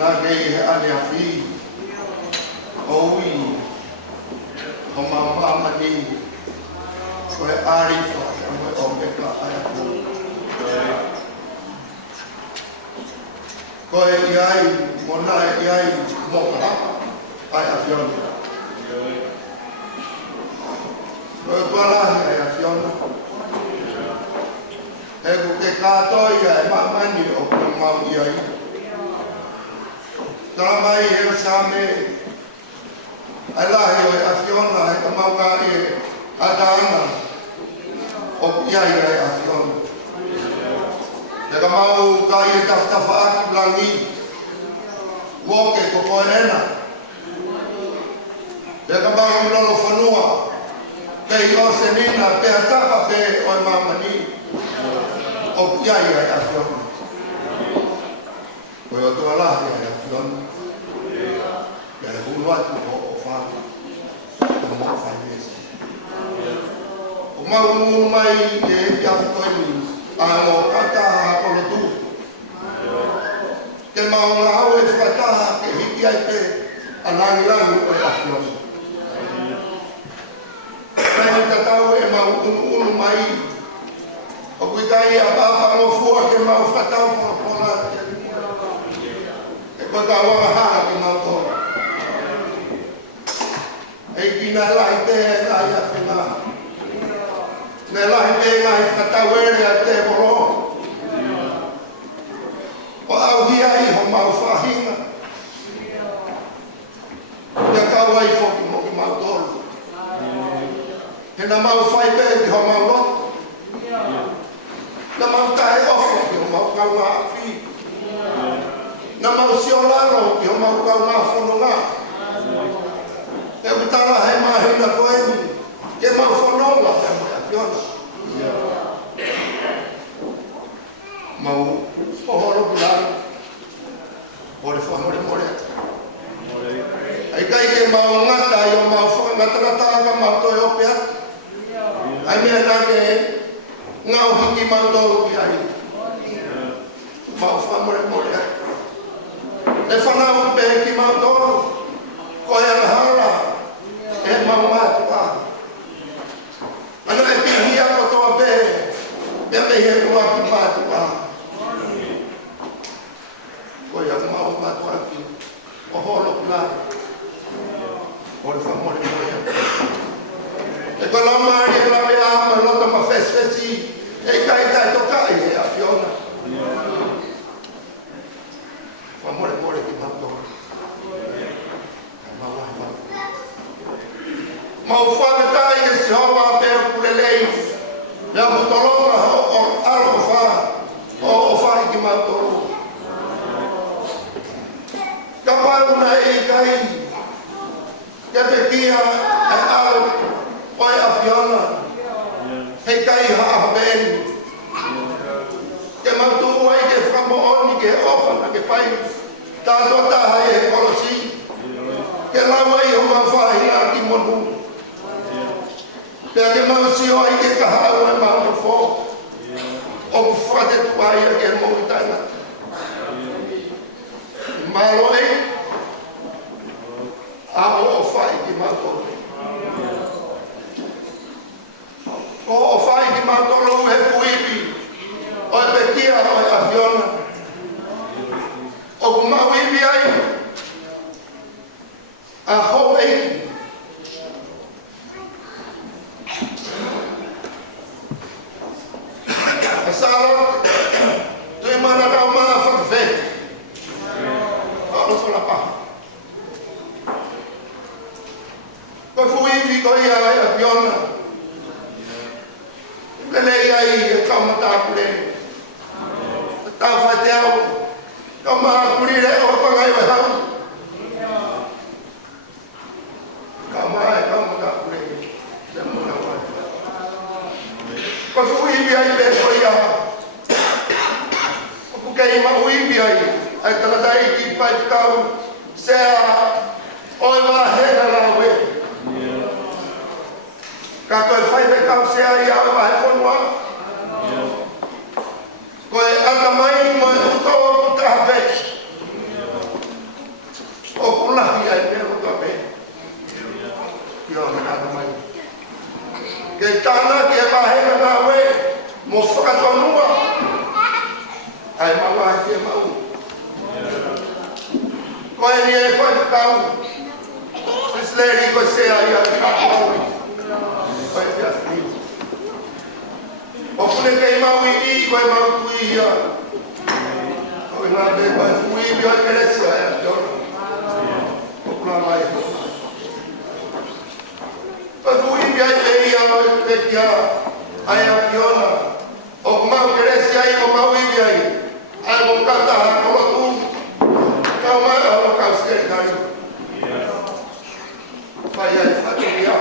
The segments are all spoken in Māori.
na kei he ane a fi oi o mama ni ko e arifa o me ka ai ko e iai mona e iai mo ka ai a fiona ko e tuala ai a fiona e ko ke katoi e mamani o ko mau iai Taramai e same alahi o e afiona e ka mau ka e atana o iai e afiona. E ka mau ka e taftafa aki blangi woke ko koerena. E ka mau lolo whanua pe i o senina pe atapa pe o e mamani o iai e afiona. Koe o tua lahi e afiona. Ia le hulu atu o whātu. O mō whainesi. O mau mai e piafu toini. A mō kataha a kolotu. Ke mau ngā au e whataha ke hiki ai pe a langi o e afiona. Rai tatau e mau unu mai. O kuitai a papa mo fua ke mau whatau whapona ke Kota wakaha ki mautora. Ei kina lahi te e lai a whina. Ne lahi te e ngai whakatawere a te moro. O au hia i ho mau whahinga. Ia kaua i whoki mo ki mautora. Hena mau whaipe ki ho mau loto. Na mau tae ofo ki ho mau kaua a whi. Na mau siolaro ki ho mau kau ngā whanonga. E utala hei mahina koeni, ke mau whanonga e mai a piona. Mau pohoro pilaro, ore whamore more. Ai kai ke mau ngata i o mau whangatangatanga mau toi opea. Ai mea nake ngau hiki mau tolu ki ai. Mau whamore more. E whanau pe ki mau toro, ko e angahara, e mau mātua. Ana e pihia ko toa pe, e me he kua ki mātua. Ko e mau mātua ki, o holo kula, o le whamore moia. E ko la maari e la mea ama lota ma fesfesi, e kai tokai e a fiona. More ki mato. Mau whakatai ke si hawa pe kulelei. Mea mutolonga o aro wha. O whai ki mato. Ka pauna e kai. Ke te kia e aro. Oi a fiona. Hei kai haa beni. Ke mautu ai ke whakamooni ke ofa na ke whai. Tātua taha e kolosi, ke lawa i o mawhahi a ki monu. Pea ke mausi o ai ke kahau e mau fo, o kuwhate tuai a ke mou taina. Malo e, a o whai ki matoro. O whai ki matoro e puipi, o e pekia o e afiona. O mau iwi ai, a ho eiki. A saro, tui mana kau maa whakawhe. Alo sola paha. Koe fu iwi ko ia ai a piona. Lelei ai e kau mataku le. Tau whai te au. Ka maa kurire o pangai wa hau. Ka maa e kau maka kurire. Te muna wai. Ko fu iwi ai pe so ia. Ko pukei ma uiwi ai. Ai tanatai ki pai tau. Sea oi wa hena la we. Ka koe whai pe kau sea ia wa he whanua. Koe ata mai mo e uto o taha peki. whakatonua. Ai maua e fia mau. Koe ni e koe whakau. Prisleri koe sea ia te kakau. Koe fia fia. O pune kei mau i koe mau tui ia. Koe ngā te koe fui i oi keresia e fiona. O puna mai ho. Koe fui i ai te ia oi te kia ai a fiona. O mau keresia i o mau i ai. Ai mo kata ha kola tu. Kau mai o kau skeri kari. Pai ai whaturia.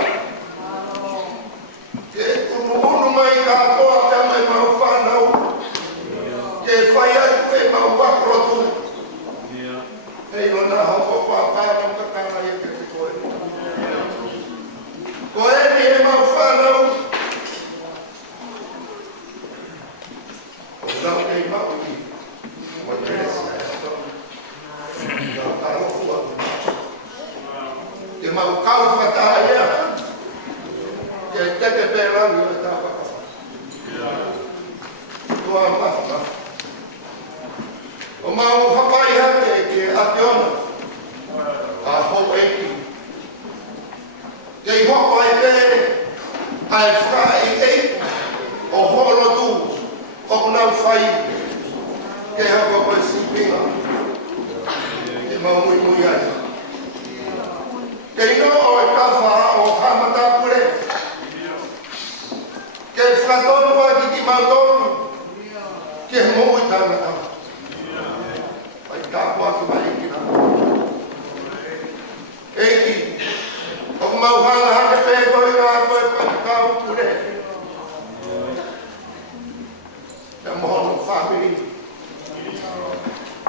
Ke unu mai ka toa te mai mau whanau. Ke whai ai koe mau wakrotu. Hei ona hoko whapana ka kanga i ke te koe. Koe ni e mau whanau. O lau kei mau i. Mo keresi ai ato. Ka karofu atu. Ke mau kau whataha ia. Ke tete pērangi o tā whakapa. Tua mawha. O mau hapai hake ke Ationa. A hou eiki. Kei hoko ai pē. Ai whaka i eiki. O holo tu. O kunau whai. Kei hoko koe sipinga. Ke mau mui mui ai. Kei no o e kawha o hamata pure. Ke whakatonu wa ki ki mautonu. Ke mui tāna tau. Ai tāpua ki mai ki nā. Eiki. O mau hanga hake pē koi ngā koe whakatau pure. Te mohono whamiri.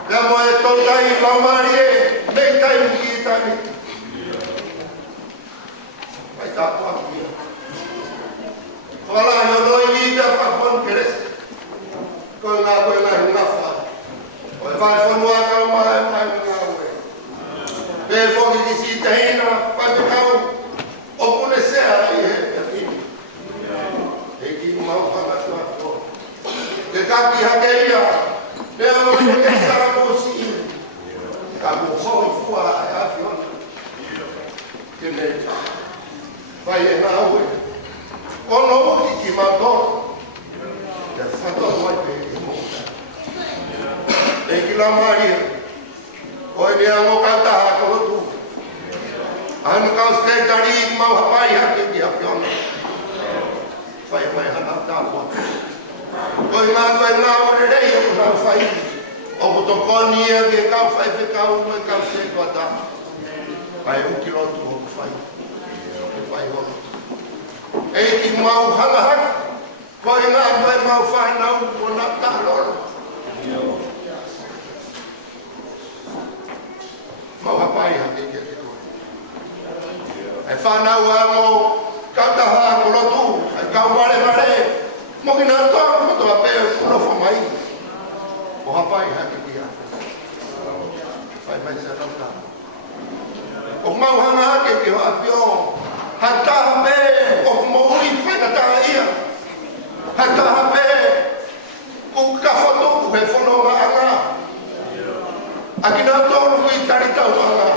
Te mo e tongai laumari e. Nei tai muki i tani. Ai tāpua ki ia. Wala yo noi vida fa pon keres. Ko nga hunga fa. O vai fonua ka mai nga we. Be fo ki si tehina pa te kau. O pune se ai he ki. E ki mau pa ka to. Ke ka ki ha ke ia. Be mo ke sara mo si. Ka mo ho fua a fiona. Ke me. Vai e na we. Ono ki mato te fato mai pe mo e ki la maria o ni amo kanta ko tu an ka ste tari ma hapai ha ki apion fai hana ta ko ko na o rei o na fai o to koni e ke ka fai pe ka o ka se ko ta ai un kilo tu fai ho e ki mau hanga hak ko i ngā mai mau whanau o nā tāloro mau hapai hake ki te koe e whanau a mo kautaha ko lotu e kau wale wale mo ki nā tōru mo toa pēo kurofo mai o hapai hake ki a whai mai sa nau tā o mau hanga hake ki ho apio hataha me o mouri whainata ia. Hataha me o ka whatu he whono ngā anga. Aki nau tōru ki taritau anga.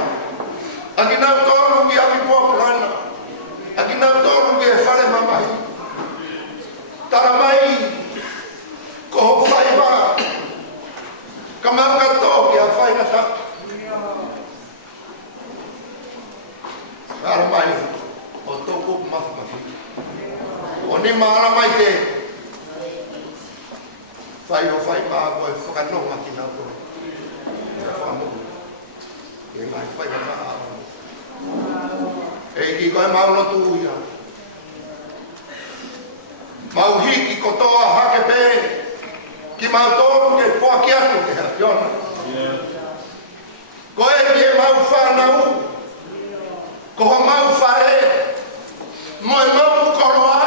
Aki nau tōru ki awi pōpurana. Aki nau tōru ki e whare mamahi. Tara mai ko ho whaiwa. Ka mauka tō ki a whainata. Tara mai o tōku mafumafi. O ni maara mai te whai o whai pā koe whakanonga ki nā koe. E whamoku. E mai whai ka kaa awa. E ki koe mauna tūia. Mau hiki kotoa hake pē. Ki mau tōru ke pua ki atu ke ha piona. Koe ki e mau whanau. Ko ho mau whare. Mo e mau koroa.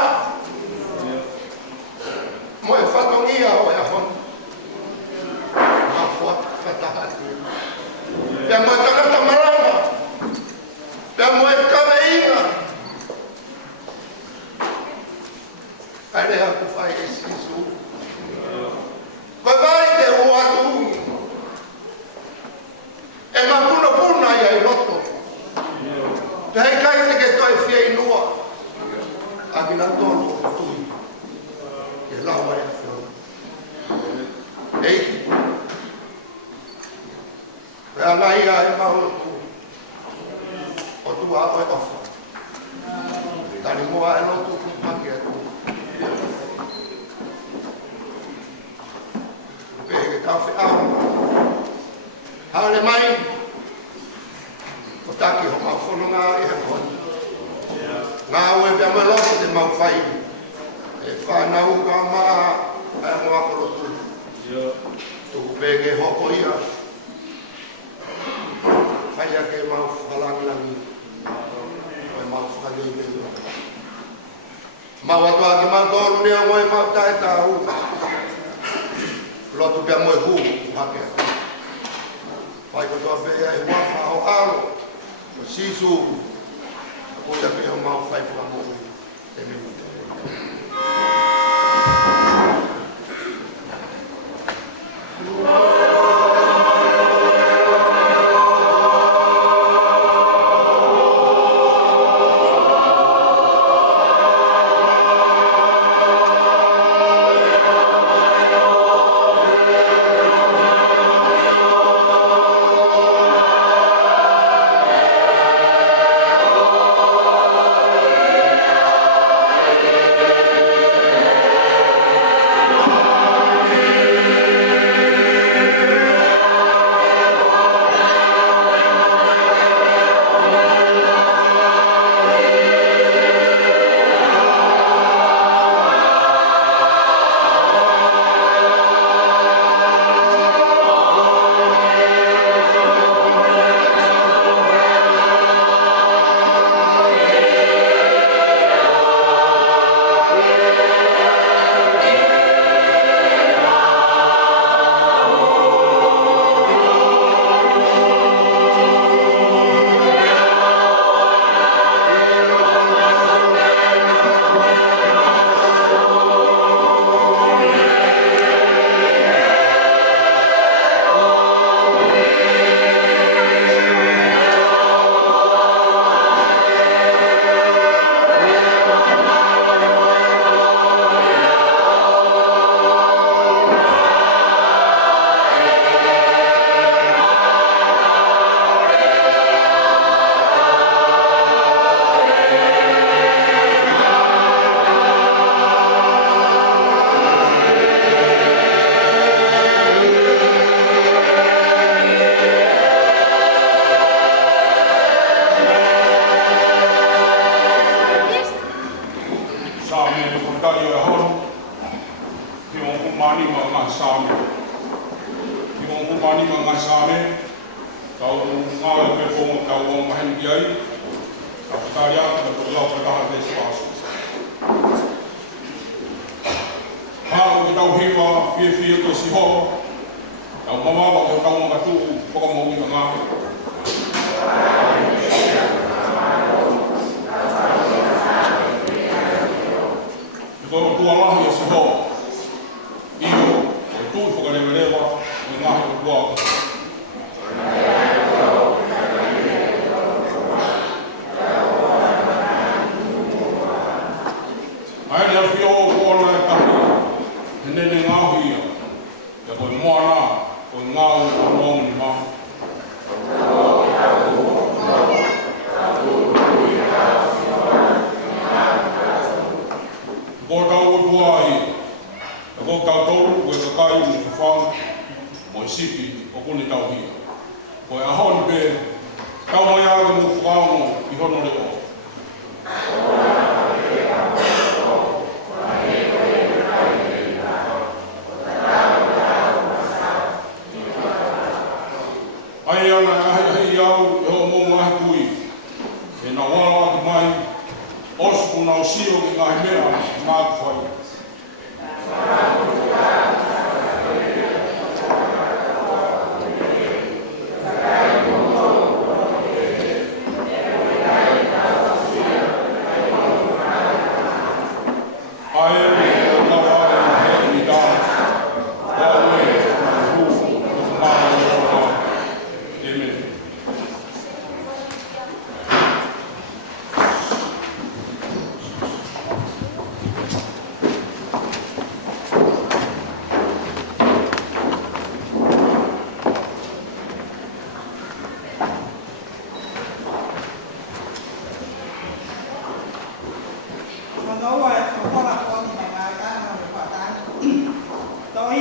Mo e whatongia o e ahon. Mawha whatahati. Pea mo e tangata marama. Pea mo e kaweinga. Ai rea ku whai e sisu. Eiki. Pea nai ai mau o tua o e ofa. Tani moa e lotu kumaki e tu. Pege tawhi au. Hale mai. O taki ho mau whono ngā i he koni. Ngā ue pia mai lotu te mau whai. E whanau ngā maa ai mua korotu. Tuku pege hoko ia. Whaia ke mau whalangilangi. Oe mau whakanei me. Mau atua ki mau tōru nea moe mau tae tāu. Lotu pia moe hū hake. Whai kotoa pēia e wafa o aro. O sisu. Kuia pēia o mau whai whamoe. E me muta.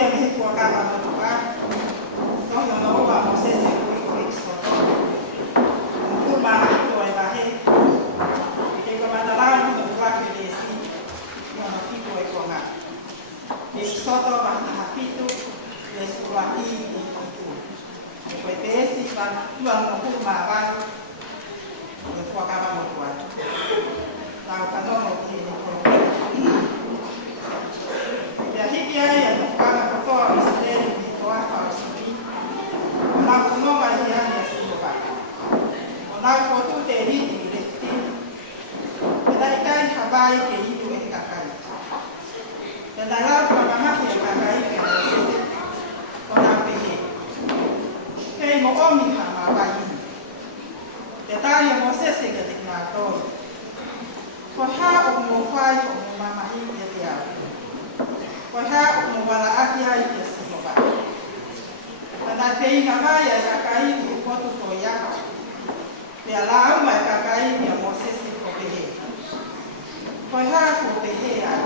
ia me fuakava no tuka. Tohi o no ua mo se se kui ko iksoto. Kuma hito e wahe. E ka manarau no wake le si. Ia no hito e konga. E iksoto wahi hapito. E suruahi i hito. E koe te esi ka tuang no kuma waru. E fuakava no tua. Tau kanono ki ni koro. Ia hiki ai e no whakanga katoa i Sireri ni toa whausiri. O nau kunonga i ane a Siloka. O nau fotu te riti i reti. E dai kai hawai ke iu e kakai. E dai lau whakamaki e kakai ke a sese. O nau pehe. Kei mo omi ha mawai ini. Te tari mo sese ke te ngā tōru. Ko ha o mo whai o mo mamahi e te au. Ko ha o mo wala aki ai e Siloka. Nā te inga mai e kakai ki o kotu ko iaka. Pea lau mai kakai ki a mo sese ko pehe. Ko ha ko pehe ai.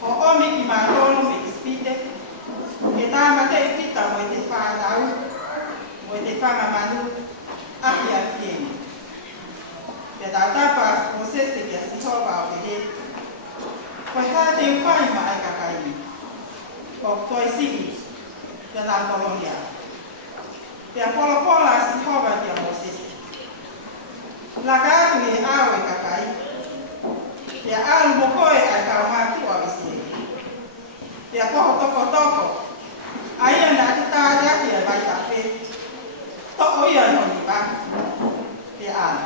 O omi ki mātolo me ispite. E tāma te pita mo e te whānau. Mo e te whangamanu. Aki a fieni. Pea tātapa mo sese ki a sihowa o pehe. Ko ha te whai mai kakai. O toi siki. Pea nā kolonia. Pea polopola si hoba ki a Moses. Laka atu e au e kakai. Pea alu mokoe ai kau mātu a wisi. Pea koho toko toko. Aia nā te tāri aki e vai kafe. Toko ia no ni pa. Pea ana.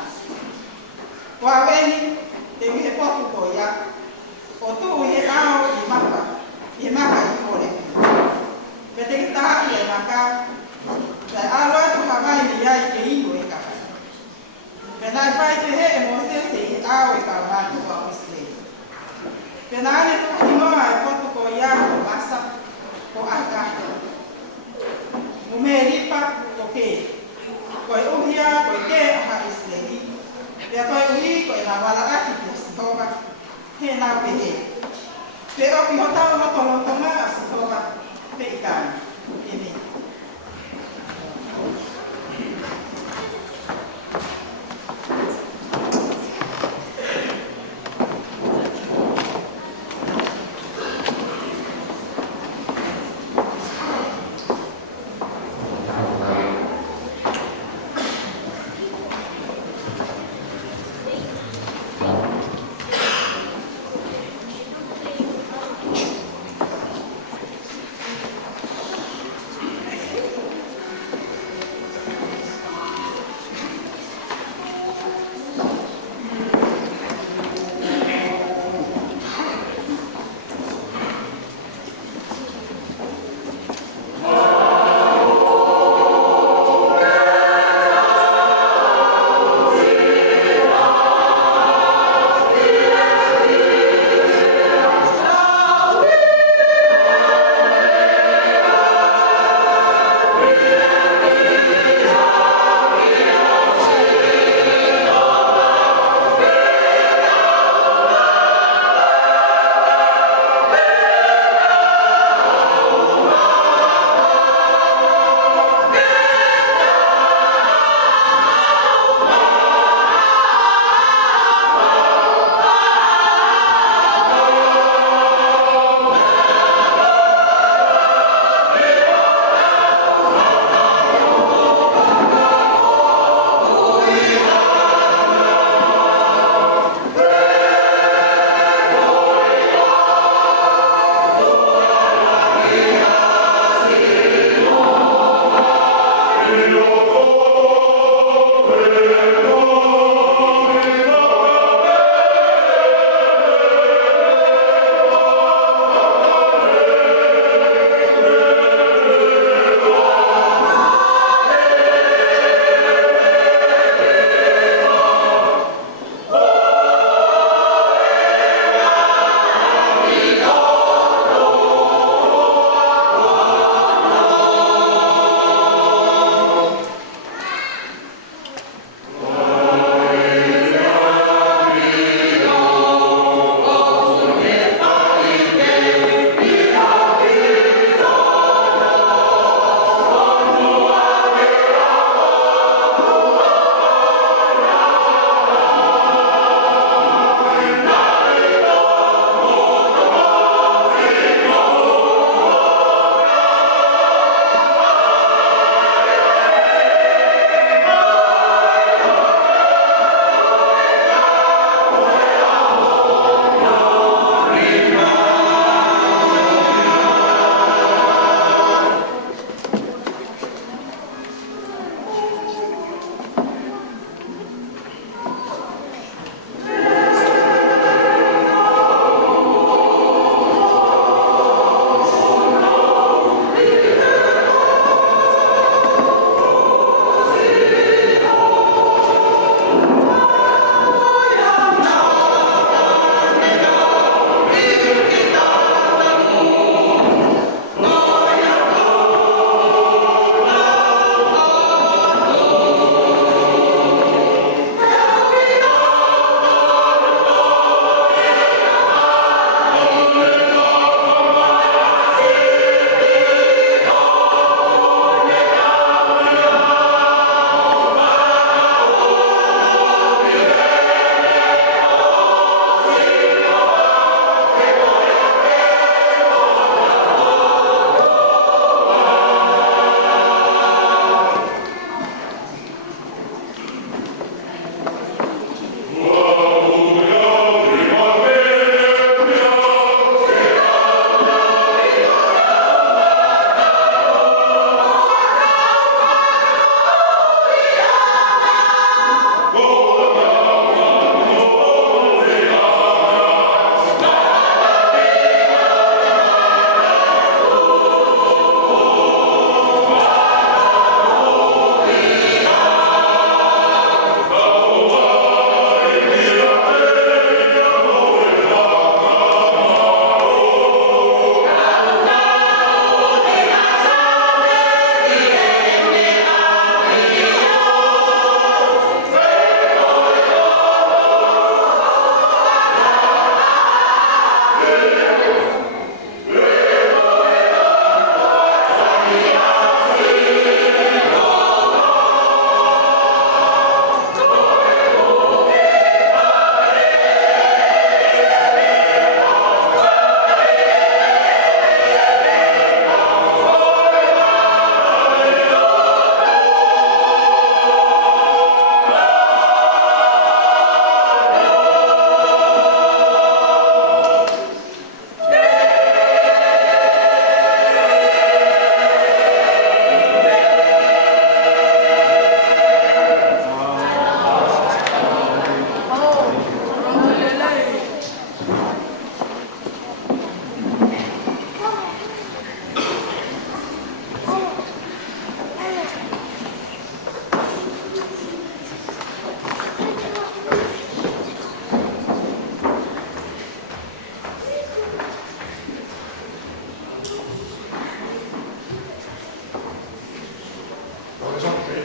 Wa weni te wihe potu ko ia. O tu i au i maka. I maka i kore. Pe te tahi e maka, tai alo atu hawai ni ai ke inu e kaka. Pe nai whai te he e Moses e i au e kau mātu a Wesley. Pe nai ne whakinoa e potu ko ia ko masa, ko aka. Mume ripa ko ke. Koe uhia, koe ke aha Wesley. Pea koe uhi, koe nā wala aki ki o Sihova. He nā pehe. Pe opi hotau motolotonga a Sihova. Peitani, ini.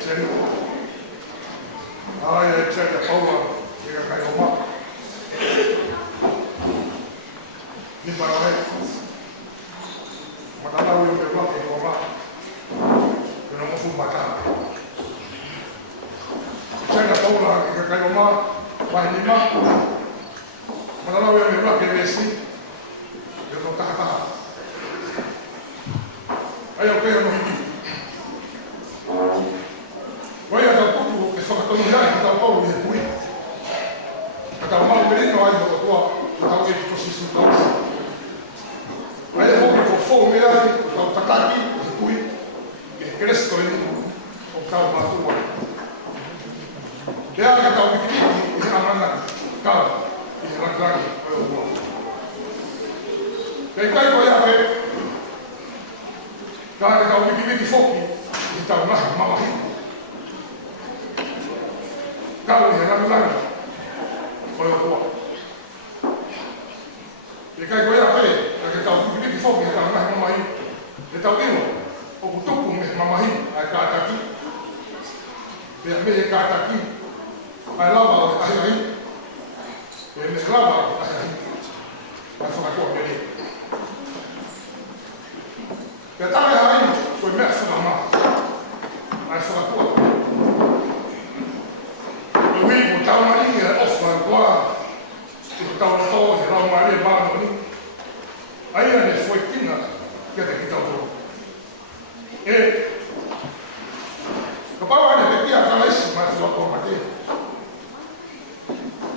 tēri. Ai, e tēri a paua, e ka kai o ma. Ni para hei. Matala ui o me wake o ma. E no mofu matala. Tēri a paua, e ka kai o ma, mai ni ma. Matala ui o me wake e si. E no tahataha. Ai au kea no hiki. Wai a tau putu e whakatonu hea ki tau pauru i he pui. Ka tau mau merino ai mo toa, ka tau e ko sisu tausi. Ai e hoki ko fōu mea ai, ko tau takaki o he pui, e kresto e niku o kau mātua. Ea ka tau wikiki i he amana kau, i he rangrani o e ua. Kei kai ko ea he, ka te tau wiki foki i tau nahi mamahi. Kau i he rangrani o e ua. E kai ko ea he, ka te tau wiki foki i tau nahi mamahi. E tau ino, o kutuku me mamahi ai kātaki. Pea me he kātaki, ai lava o e ahi ahi. E me lava o e ahi ahi. Ai whakakoa me ni. Pea tāre hainu, koe mea whakama. Ai whakakoa. Koe hui mo tauna ingi e ofa e koa. Te ko tauna tō, he rau mai rea māno ni. Ai ane whoi kina, kia te ki tau tō. E, ka pāwa ane te kia ka laisi mai whakakoa ma te.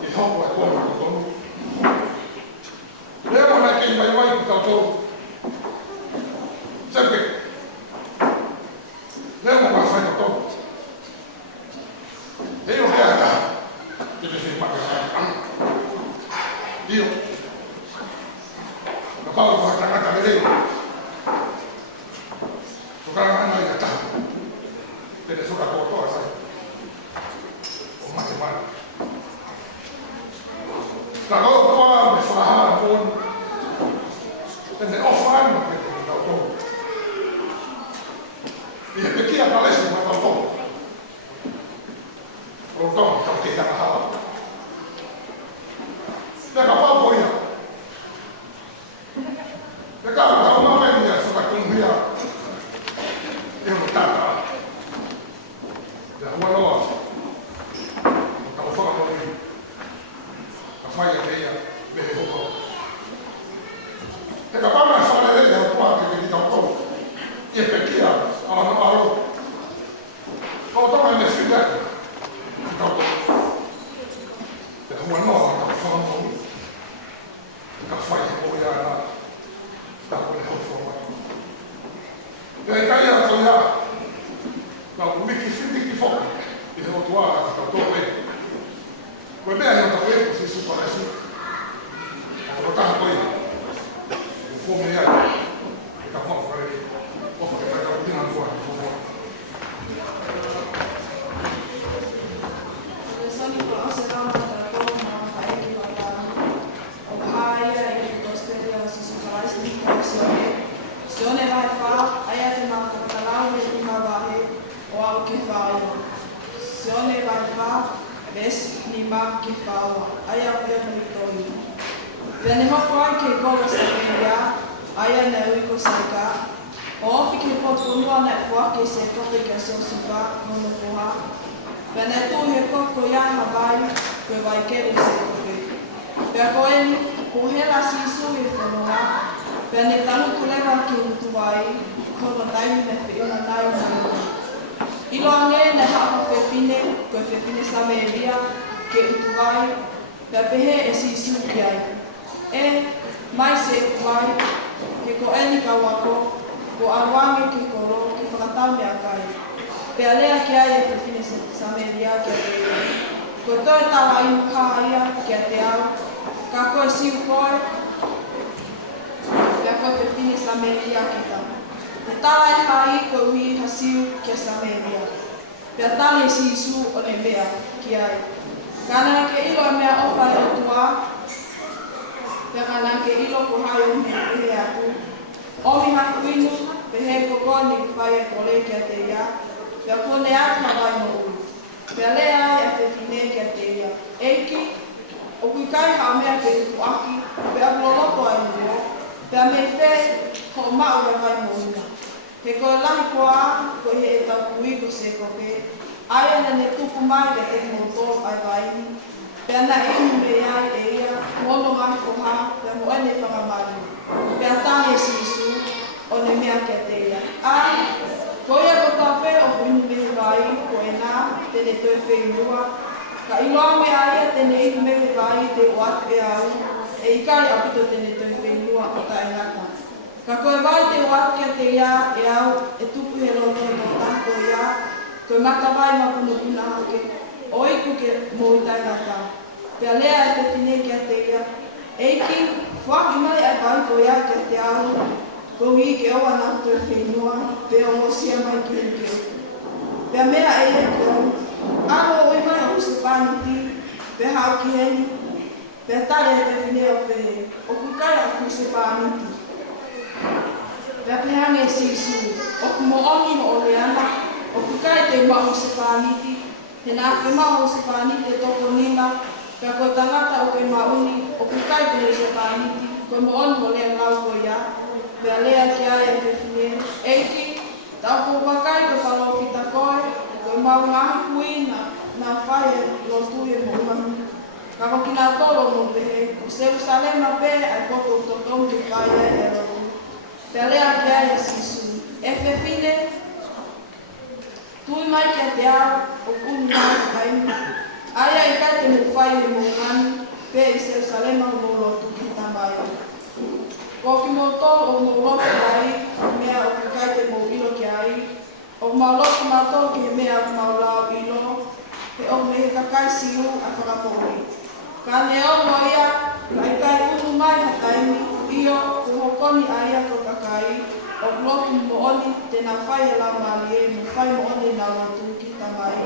E hoko e koa ma tonu. Lea mo nai kei mai mai ki tau tō. Sempre. Lembra uma festa toda? Eu reata. Eu disse uma coisa. Eu. Na Paulo vai tragar também. O cara não vai gastar. Ele só vai cortar essa. O matemática. Agora o Paulo me fala por. Ele ofende que tem que dar. E aqui aparece uma tampão. O tom está aqui na rala. Pega a pau, põe. Pega a pau, não vem minha, só vai comer. Eu não tá. Já uma nova. Tá o fala ali. A faia veia, me derrubou. Pega a pau, mas fala dele, é o quarto que ele dá o pão. E é pequena. Alo. Kau tahu yang sudah kau tahu. Dah mana kau faham? Kau faham boleh ada. Tak boleh faham. Jadi kaya kau ya. Kau wiki fok. Itu tua kau tahu ni. Kau ni yang tahu ni si super nasi. Kau tahu kau ni. Faham ni ada. Kau faham kau ni. Kau faham kau ni nak buat. Sione vai fa, aiate ma catalau e di mavahe o au che fai. Sione vai fa, ves ni ma che fa, aia per mitoi. Viene hoko ai che kola sa aia ne ui ko saika. O ofi che pot konua na fua che se toke che so sufa no foha. Viene tu he koko ya havai que vai que o se toke. Per koen ko hela si su e fonua. Pene tanu kuleva ki utuai, kono taimi me whiona nai nai. Ilo ange ne hapa whepine, koe whepine sa me ria, ke utuai, pia pehe e si suki ai. E, mai se utuai, ke ko eni ka wako, ko awange ke koro, ke whakatau mea kai. Pia lea ki ai e whepine sa me ria ki a te ria. Ko toi tawa inu ka ia ki a te au, ka koe si ukoe, koe pepine sa meria kita. Te tāi hai koe ui hasiu kia sa meria. Pea tali e sisu o ne mea ki ai. Kāna ke ilo e mea opa e tua. Pea kāna ke ilo ko hai o mea pehe aku. Omi haku inu, pehe koko ni kupai e kole kia te ia. Pea kone ata mai mo ui. Pea lea e te whine kia te ia. Eiki, o kui kai hao mea ke tuku aki, pea bloloko ai mo. Pea me whē, ko mau e mai mo ui. He koe lahi koa, ko he e tau kui ko se kope. Ai ana ne tuku mai ke te mo tō ai waini. Pea na inu me ai e ia, mono mai ko ha, pea mo ene whangamari. Pea tāne sisu, o ne mea kia te ia. Ai, ko ia ko tape o inu me he vai, ko e nā, tene toi whenua. Ka iloa me aia tene inu me he vai, te o atu e au, e ikai apito tene toi whenua o ta e naka. Ka koe vai te o atu kia te ia, e au, e tupu he lono e no tako ia, koe mata vai ma puno puna hake, o iku ke mo i tai naka. Pea lea e te whine kia te ia, eiki, whaki mai ai vai ko ia kia te au, ko hi ke oa nā toi whenua, pea o mosia mai ki he kio. Pea mea e ia ki au, alo o i mai o usu pāniti, pea hau ki heni, pea tare e te whine o pehe, o kukai a usu pāniti. Pea pehange sisu, o kumo ongi mo o leana, o kukai te mahu se pāniti, he nā ke mahu se pāniti e toko nima, pea koe tangata o ke mauni, o kukai te se pāniti, koe mo on mo lea lau ko ia, pea lea ki ai e te whine. Eiki, tau ko wakai ko whalo kita koe, koe mau ngahi kui na whai e lotu e mo umahu. Ka koki nā tolo mo pehe, ko Jerusalema pe ai poto o totomu te whai e lotu. Pea lea ki ai e sisu. E whine, tui mai kia te au, o kuni mai kainu. Aia i kai te mo whai e mo ngani, pe i Jerusalema o mo lotu ki tamai au. Ko ki mo tō o mo lotu ai, mea o ki kai te mo ilo ki ai, o mau lotu ma tō ki he mea o mau lau ilo, he o me he kakai siu a whakapori. Ka ne o mo ia, ai kai unu mai ha taimi, io ko hokoni aia ko kakai, o lotu mo oni tēnā whai e lau mali e, mo whai mo oni nā lotu ki tamai.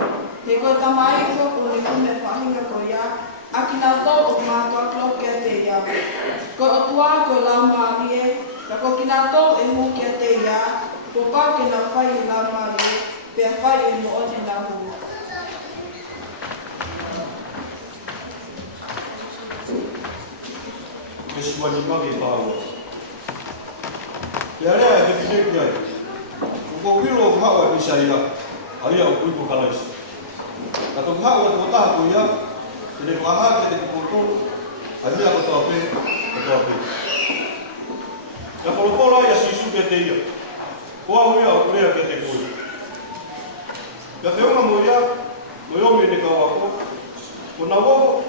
He koe tamai ko o le kume whahinga ko ia, aki nā tō o mātua klok kia te ia. Ko o tua ko lau mali e, ka ko ki nā tō e mu kia te ia, ko pā ke nā whai e lau mali e, pea whai e mo oni nā hu. Kesi wani magi whāua. Pea rea e whine ki ai. Ko wiro o hawa i saia, a ia o kuipo kalaisi. Ka toku hawa tō taha ko ia, tene ko aha ke te kukotoro, a ia ko toa pe, ko toa pe. Ia polopolo ai a sisu ke te ia. Ko ahu ia o kurea ke te koi. Ia whiunga mo ia, mo iomi ne kawako, ko na wogo,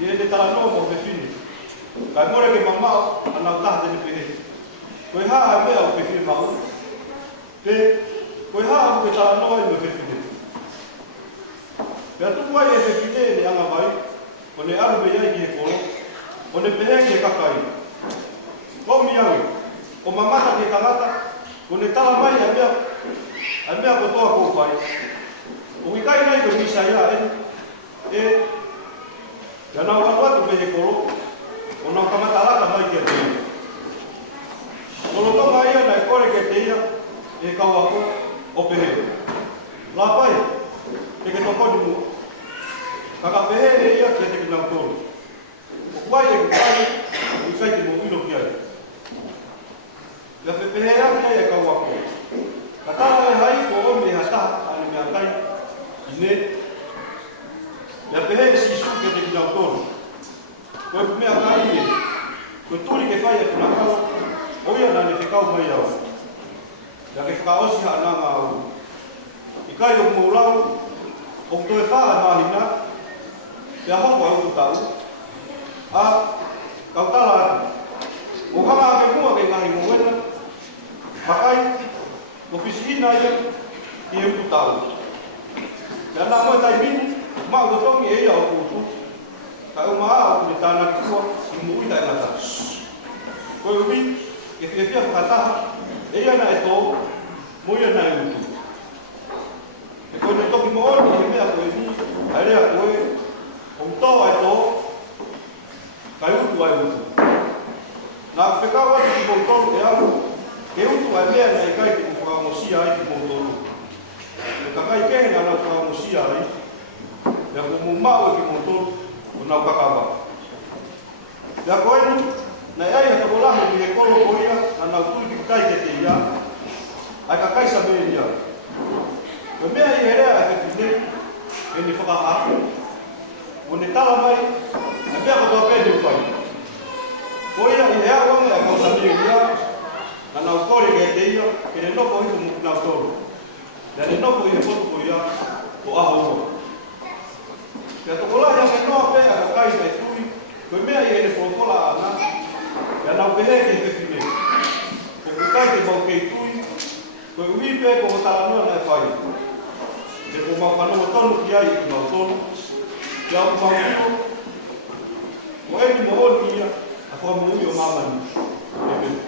i e te tarano mo te whine. Kai more ke mamao, anau taha tene pehe. Koe haa mea o pe whine mau. Pe, koe haa o ke tarano ai mo pe whine. Pea tuku ai e pe whine ne anga mai, o ne aru me iai ki e koro, o ne pehe ki e kakai. Ko miangi, o mamata ki e tangata, o ne tala mai a mea ko toa kou whai. O wikai nei ko misa ia ia nau atu me e koro, o nau kamatalaka mai ki a te ia. Kolo tonga ia na e kore ke te ia, e kauako o pehe. La pai, te ke tokoni mua. Kaka pehe ne ia ke te ki nau tōru. O kuai e kukai, i kai te mo ilo ki ai. Ia pehe aki ai e kauako. Ka tala e hai ko o me hataha ane mea kai, i ne. Ia pehe e sisu ke te ki nau tōru. Koe ku mea kai e, koe tūri ke whai e whanakau, o ia nane whekau mai au. Ia ke whakaosi ha nanga au. I kai o mōrau, o toe whaa mahina, pia hoko au tau. A, kautala atu. O hanga ake mua ke ngahi ngowena, makai, o fisi ina ia, i e utu tau. Ia nā moe tai minu, mau to tongi e ia o kūtu. Ka o maa o kune tāna kua, i muita e nata. Koe ui, ke whiawhia whakataha, e ia na e tō, mo ia na e utu. E koe ne toki mo ori, e mea koe ni, a rea koe, o mtō ai tō, kai utu ai utu. Nā whekau atu ki mōtoro e au, ke utu ai mea na e kai ki mo whakamosia ai ki mōtoro. kakai kehe na nau whakamusia ai. Ia ko mumau ki motor o nau kakaba. Ia ko enu, na iai hata kolahe ni e kolo koia na nau tui ki kai ke te ia. Ai kakai sa me ia. Ko mea i herea e ke tine, e ni whakaha. O ne tala mai, e pia kotoa pēne upai. Koia i hea wanga e kausa me ia, na nau kore ke te ia, ke ne noko hito muku nau toro. Ia ne noko i he potu ko ia, o aho ua. Ia tokola ia me noa pēa ka kai mai tui, koe mea i ene wholokola ana, ia nau pehe ke te whine. Koe kai te mau kei tui, koe ui pē ko o tala noa na e whai. Te ko mau whanua tonu ki ai i mau tonu, ia o mau hiro, o eni mo honi ia, a kua mo ui o mamani. Amen.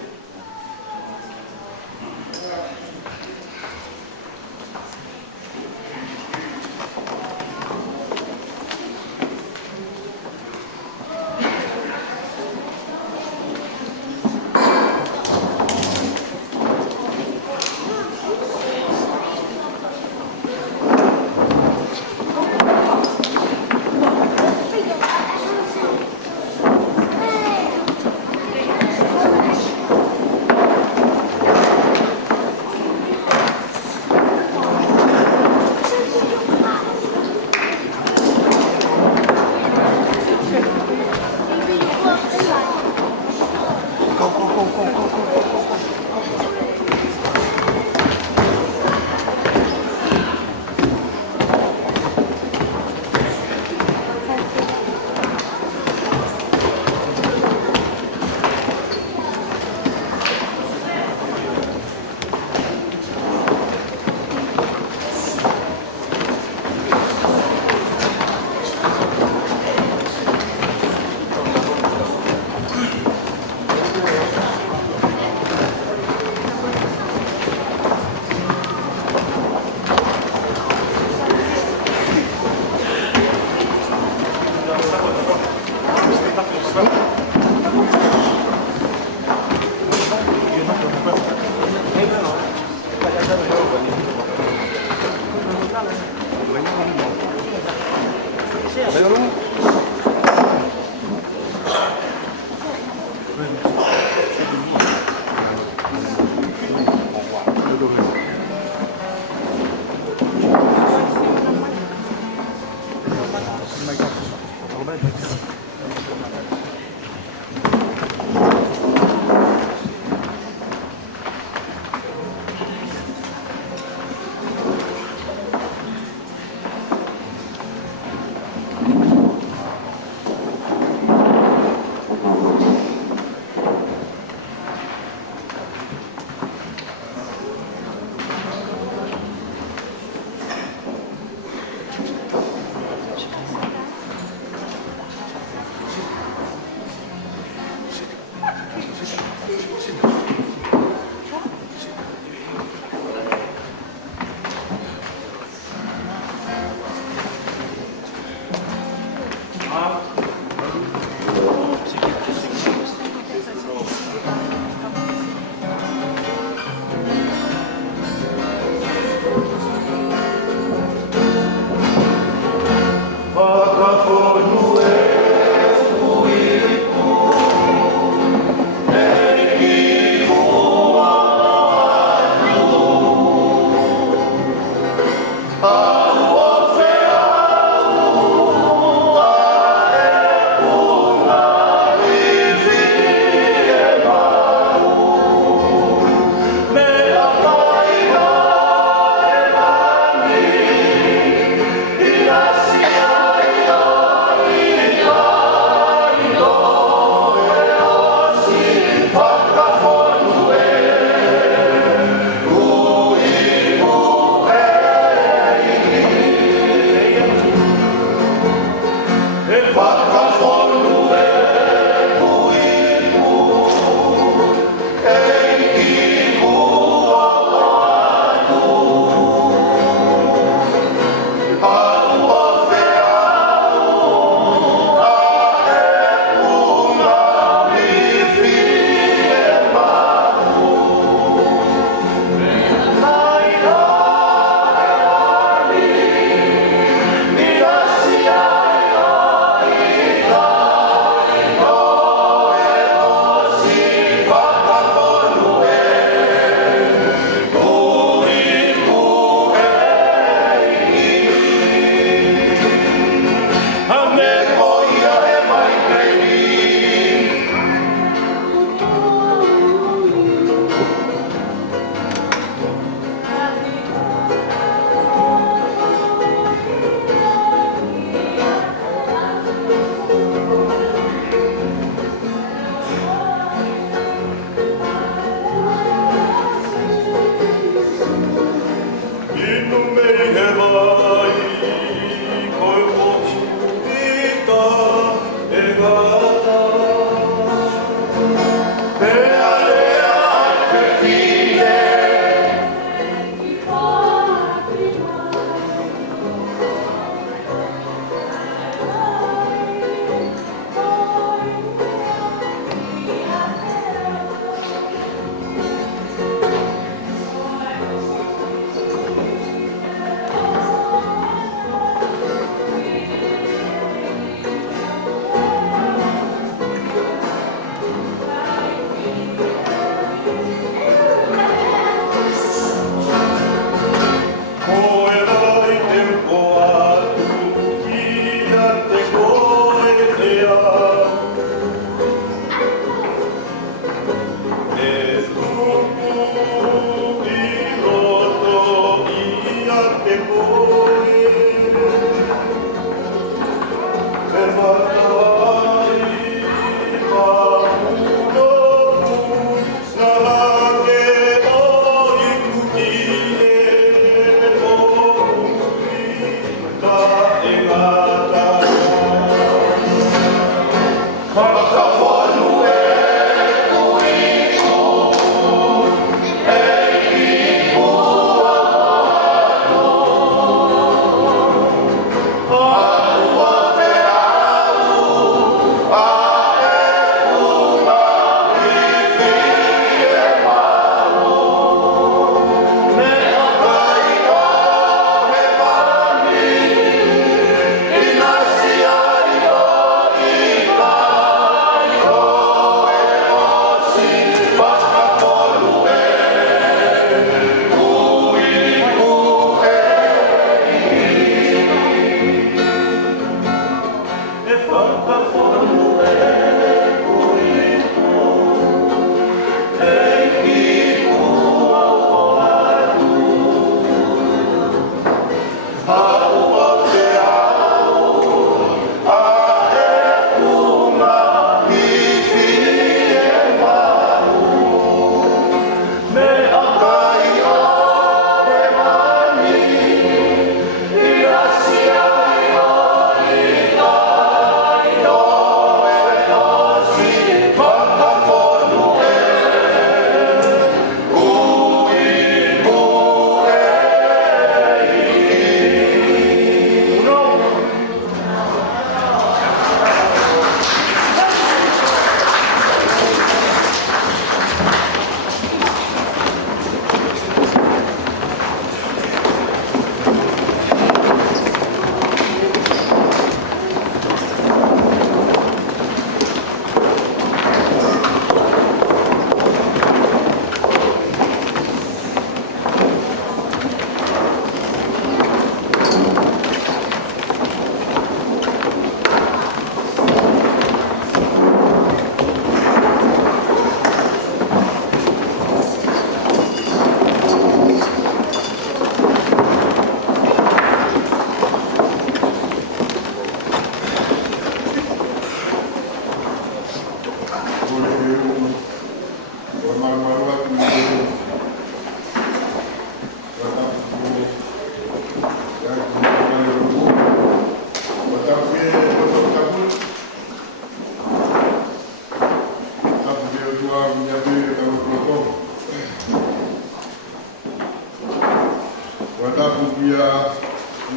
Watapu pia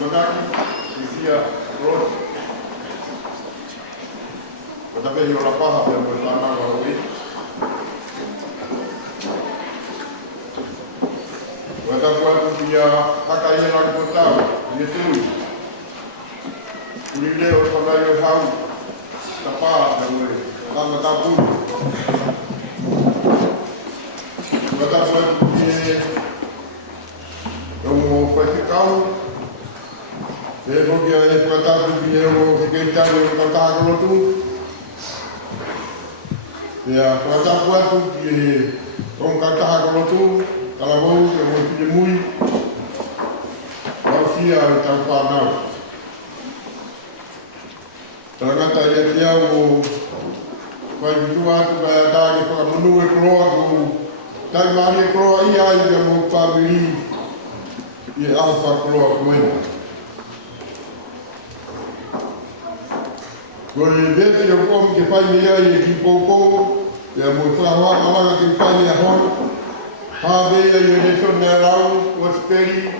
Magaki, pia Rose. Watape hiyo la paha pia mwetana wa wiki. Watapu pia haka yena kutao, yetui. Ulileo kwa nayo hau, tapaa na wewe, kama tapu. Watapu pia como foi ficado eu vou ir para cá do dinheiro fiquei tão contado no tudo e a para quanto que com cartão no tudo ela vou eu fiz muito ao fia então para ternyata ia dia o vai bituatu vai dar para menu e clogo tai mari clogo ia ia mo family e alfa clogo bueno. Quando vê eu como que faz melhor e que pouco e a mostrar lá que faz melhor. A ver eu deixo nela o espelho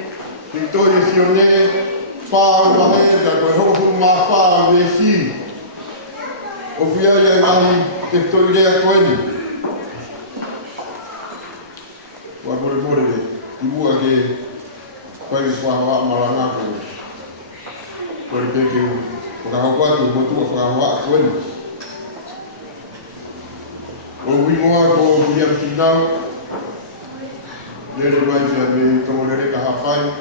que todo esse fala a rede com uma fala desse o filho aí que estou ideia com ele. O amor dele ibu age pai fahawa malanga ko porque que o kahawa tu botu fahawa ko ni o wimo ko dia tinau dele vai saber como ele kahafai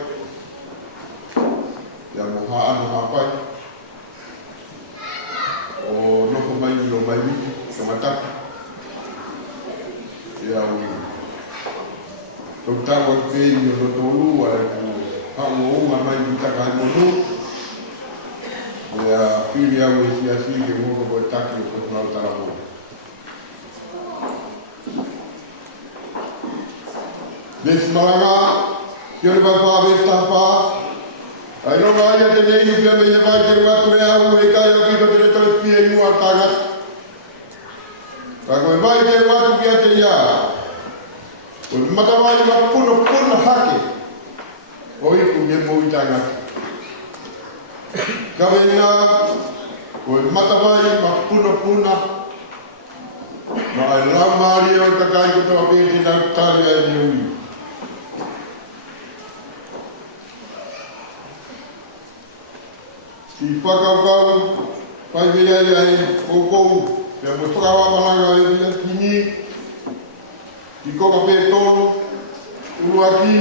ya mohaan hapai o no ko mai lo mai kamata ya o tawa pe no tolu wa o mai kita kan mono ya pili ya wesi asili ke mo ko taki ko na tarabo desmalaga que ele vai para estafa aí não vai a ter nem o que me vai ter o outro é o que cai aqui do diretor de no ataga agora vai ter o outro que até já o matawai ma puno hake oi ku me mo itanga kavena o matawai ma puno ma la mario ka kai ko to be ti na talia ni si fakau pai via ai ko ya mo trawa malanga ni kini iko kape tolu ulu aqui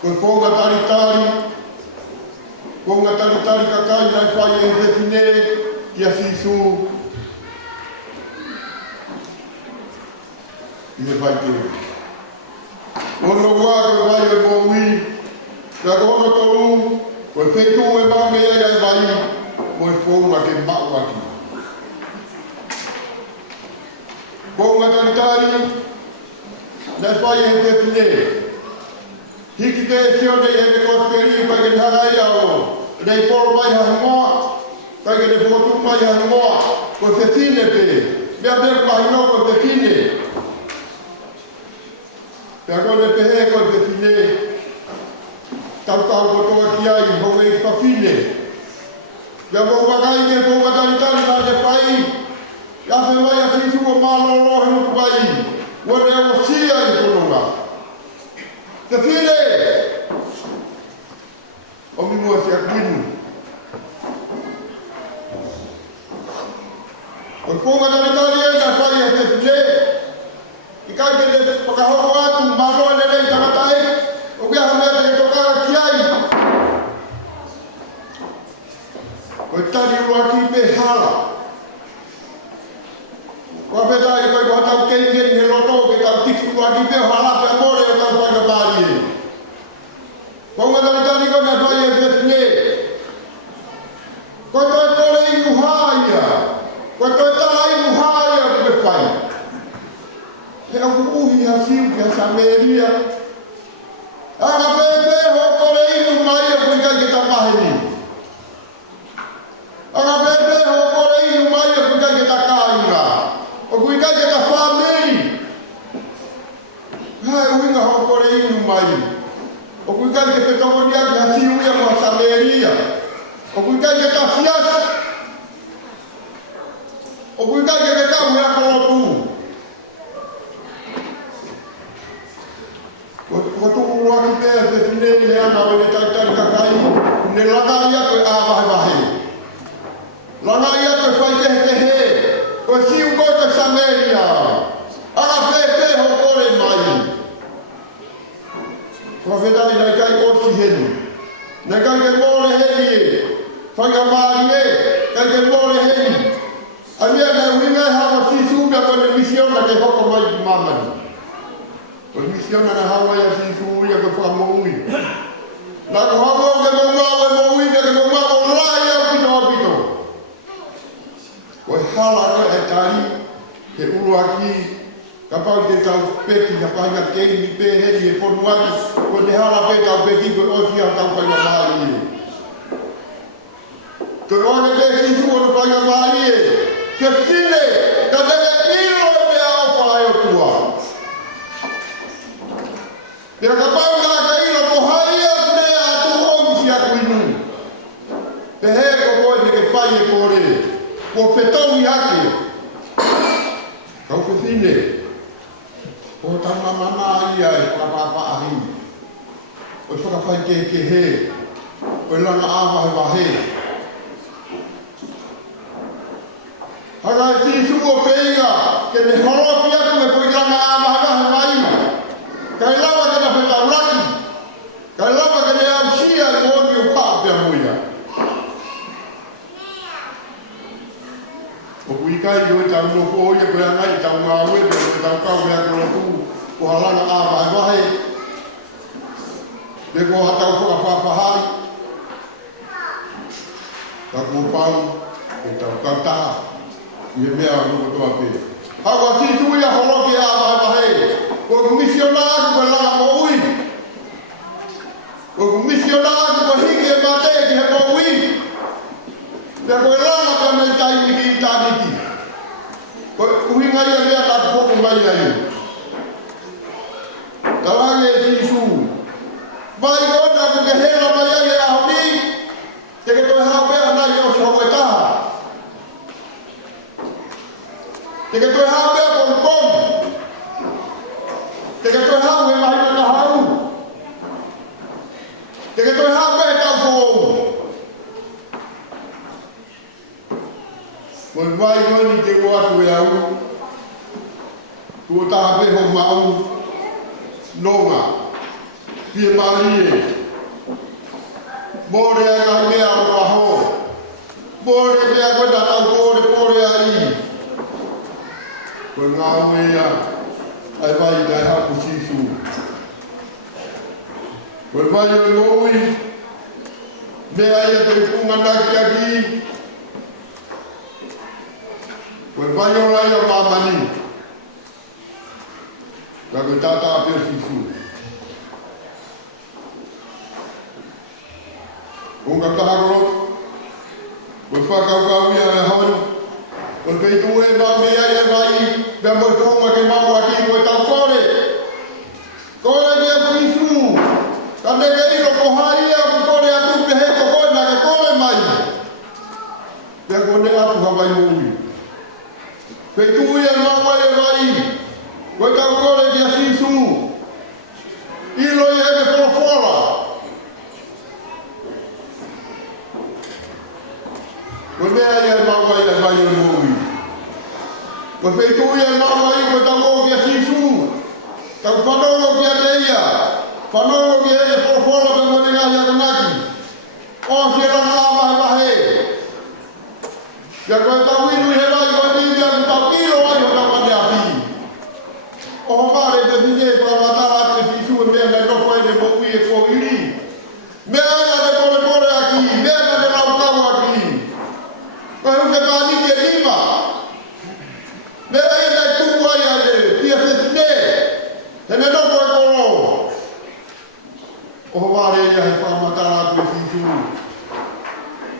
com fonga taritari kakai na fai e define que assim su e vai ter ono wa ko vai e bowi da ono tolu ko fetu e ba me e vai mo fonga que ba aqui com a tantari na fai e define hiki te sio de e ko speri pa ke harai ao dei por vai ha mo pa ke de fotu mai ha mo ko se fine pe me aver pa no ko se fine pe ko de pe ko se fine tau ko to ki ai ho e pa fine ya mo wa kai ke ko wa tantari na de fai ya se vai a fisu ko malo lo no pai wo de o sia i ko no te file o mi mo sia kwinu o ko ma na tali na fai e te file i ka ke de ka ho wa tu malo le le ta tai o ke ha me te to ka ki ai ko tali ro ki pe hala ko pe dai ko ta ke ke lo to ke ta tik ku ani pe hala pe more o ta pa ba ni ko ma ta ni ko na fa ye fe ko to le i muhaya ko to ta i muhaya pe fai pe o hi ha si ke sa meria aga pe ho ko le i mai ko ka ke ta ma ni aga pe ho ko le i mai ko ka ke ta ka ira o kuikaje ta family hai winga ho ko le i mai. O kuikai ke petongo ni aki hasi uia mo Samaria. O kuikai ke tafias. O kuikai ke kau ya kolotu. O tuku ruaki pēr te tineni he ana wene taitari kakai. Ne langa ia koe āwahe wahe. Langa ia koe whai kehe. Koe siu koe te Samaria. Aga pēpē ho kore mai. Koe whenai nei kai orsi heni. Nei kai ke mōre heni e. Whanga maari e. Kai ke mōre heni. Amia nei wingai hawa sisumia koe ne misiona ke hoko mai ki mamani. Koe misiona na hawa ia sisumia koe whamoui. Nā ko hawa ke mongawe moui ne ke mongawe lai au pito pito. Koe hala koe e tari. Ke uruaki. Ka pau te tau peti ka pahinga keini pēheri e ponuaki ko te hala pē tau peti koe osia tau pahinga maari e. Koe oane te sisu o te pahinga maari e. Ke sine ka teke ilo e mea opa e o tua. Pea ka pau ngā ka ilo ko haia mea atu omisi a kuinu. Te he ko koe te ke whai e kore. Ko whetau i hake. Kau ke sine. O tama mana ia e papa ahi. O soka whai ke he. O langa awa he wahe. Haka e sisu o peinga. Ke ne horopi atu e poi langa awa he wahe mai. Kai lawa ke na whetau raki. Kai lawa ke ne au sia e moni o pāpea muia. O kuikai o e tau no ko ia koe angai tau ngā webe o e tau kau mea koe tu. Ko halanga awa e wahe. Me ko hatau whaka whapahari. Ka ko pau e tau kautaha. I e mea o toa pē. Haka situ ia horoki awa e wahe. Ko kumisiona aku koe langa mo ui. Ko kumisiona aku koe hiki e mate ki he mo ui. Pea koe langa koe mei taimiki i tāniki. Koe uhinga ia mea tāku poko mai ai. Tawange e sisu. Vai kona ku ke hela mai ai e aho ni. Te ke toi hao pea nai o soho e taha. Te ke toi hao pea kon kon. Te ke toi hao he mahina na hau. Te ke toi hao pea tau kou. Koe vai koni te uatu e au. Kua taha peho mau. Nonga. Pie marie. Bore a ngā mea o aho. Bore mea koe na tau bore ai. Koe ngā mea. Ai vai nai hapu sisu. Koe vai o ngoi. Mea ia te punga naki aki. Koe vai o rai o mamani. Ka koe tata a peo sisu. Unga kaharot. Koe whakaukau ia e honu. Koe peitu e ma mea e vai. Pea moe tonga ke mau aki koe tau kore. Kore mea sisu. Ka neke iro kohai ia ku kore atu pe he ko koe na ke kore mai. Pea koe ne atu hawai mui. Peitu ia mau e vai. Koe tau kore kia sisu. Ilo i eme whorofora. Koe mea ia maua ia vai o mui. Koe peitu ia maua i koe tau kore kia sisu. Tau whanongo kia teia. Whanongo kia eme whorofora pe mone ngahi a kanaki. O sia rana ama he wahe. Kia koe tau inu he vai koe tindia ki tau ilo ai ho tau ane api. O mare te tine e pramatara te sisu e mea nei noko e ne moui e ko iri. Mea ea ne kore aki, mea ea ne raukau aki. Koe huke paniki e lima. Mea ea nei tuku ai ane, tia se tine. Te ne noko e koro. O mare ea he pramatara te sisu.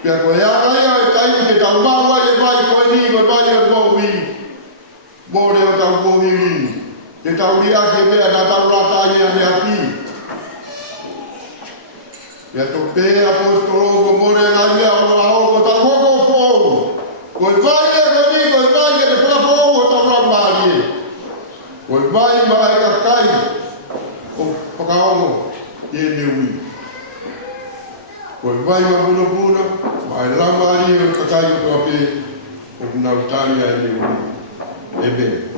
Pea koe ea kai ai taimi ke tau maua e mai koe ni koe mai e moui. Mōre o tau moui. Te tau ni ake mea na tau rata i ane api. Ya to pe apostolo ko more ngania o la o ta ko fo. Ko vai e ni ko vai e fa fo o ta ra mari. Ko vai mai ka kai. O pa o e me ui. Ko vai ma buna mai la mari o ka kai ko pe o na utalia e me ui. E bene.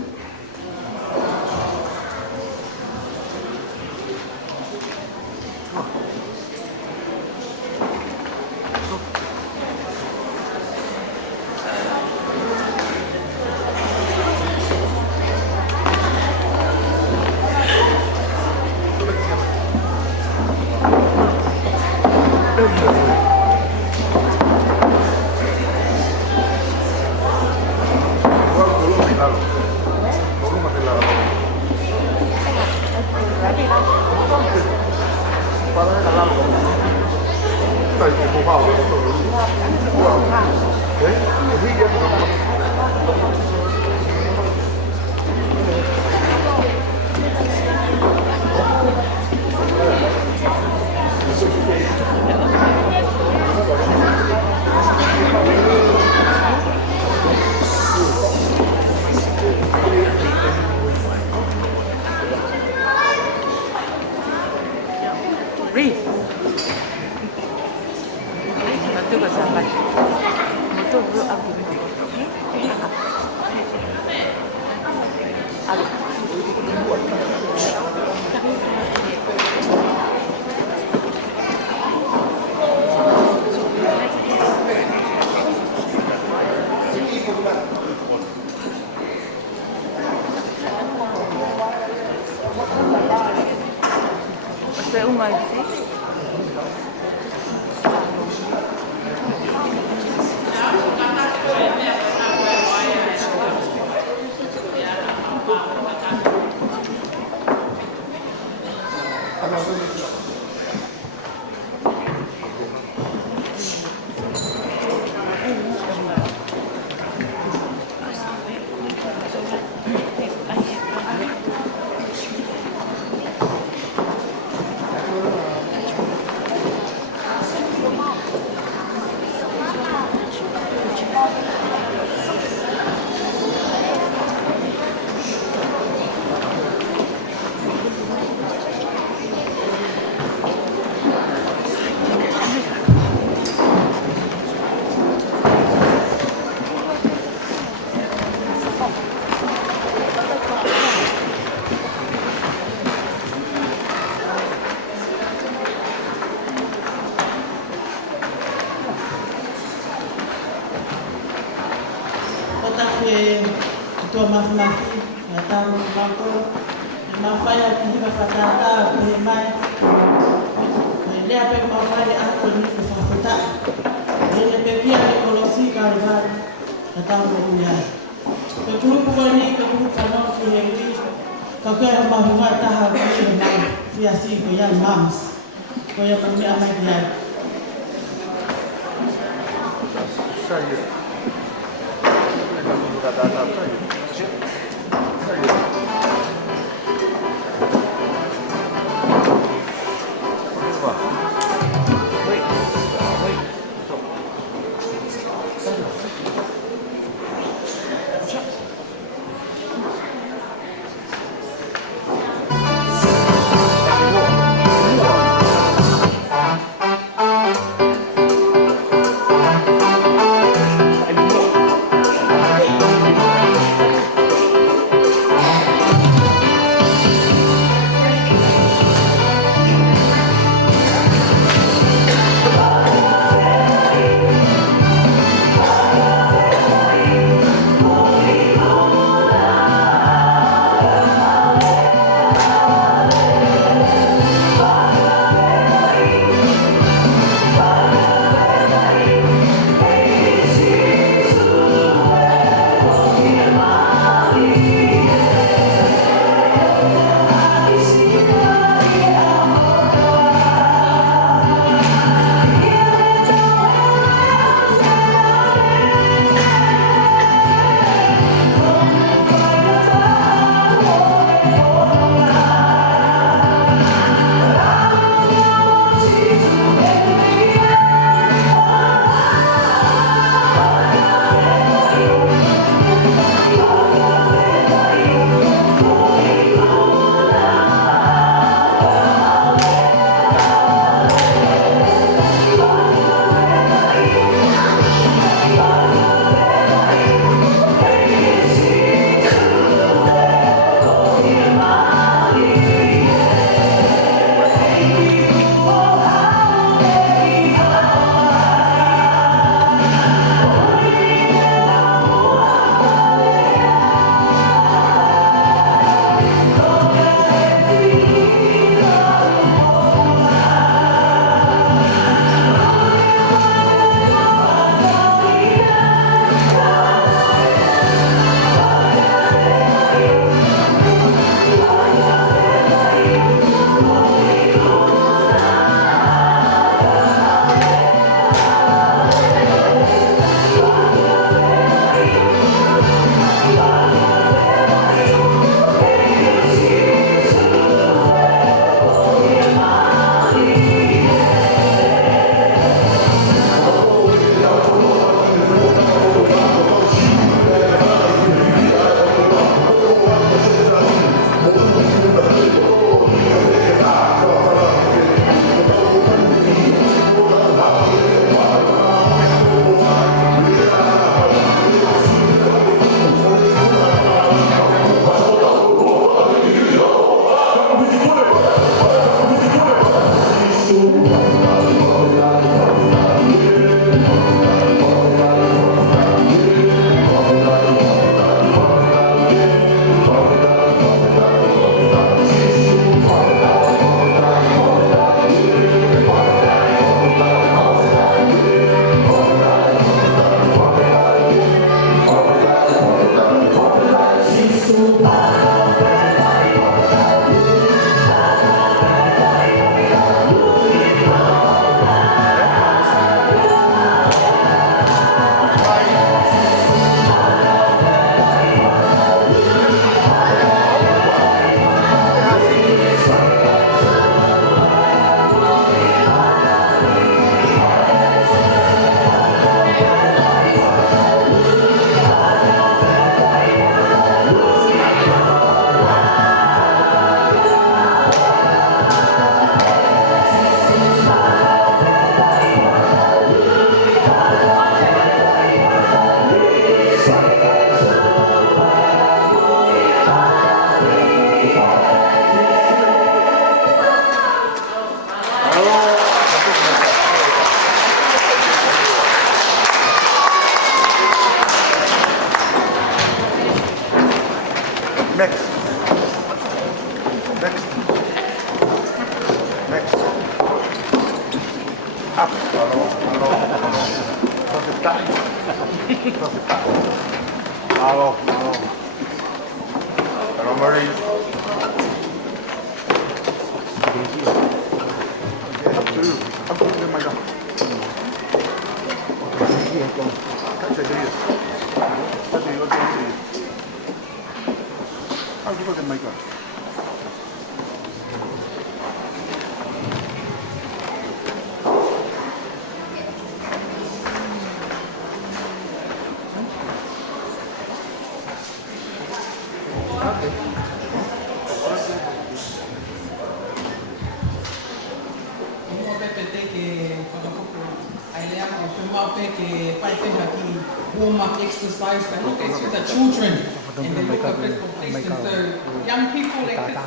warm-up exercise. They look at the children and they look at this completion. So young people, they pick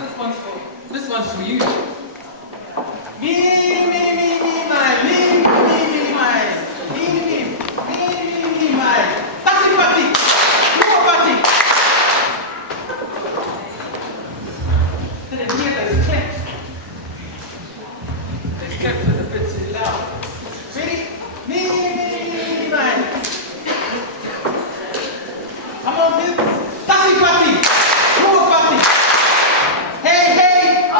this one's for you. Me, my. That's party. More party. Didn't hear those claps. The claps was a bit too loud. Ready? Me, my. Come on, kids. That's party. More party. Hey. Oh!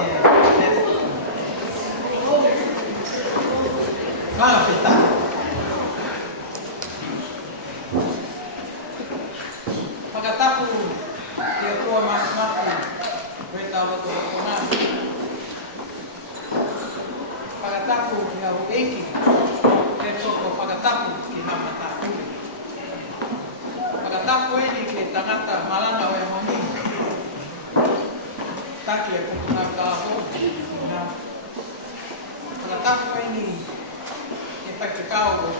Yeah, that's it. Vamos a fitar. Pagkatapos, kaya ko ang mas-mapo. Wait, tawag ko ako na. Pagkatapos, kaya ko eki. Kaya ko pagkatapos, kinamatapo. Pagkatapos, hindi kaya tangata, malanga o yung mami. Takle, kung kunagkako. Pagkatapos, hindi ipagkakaw ko.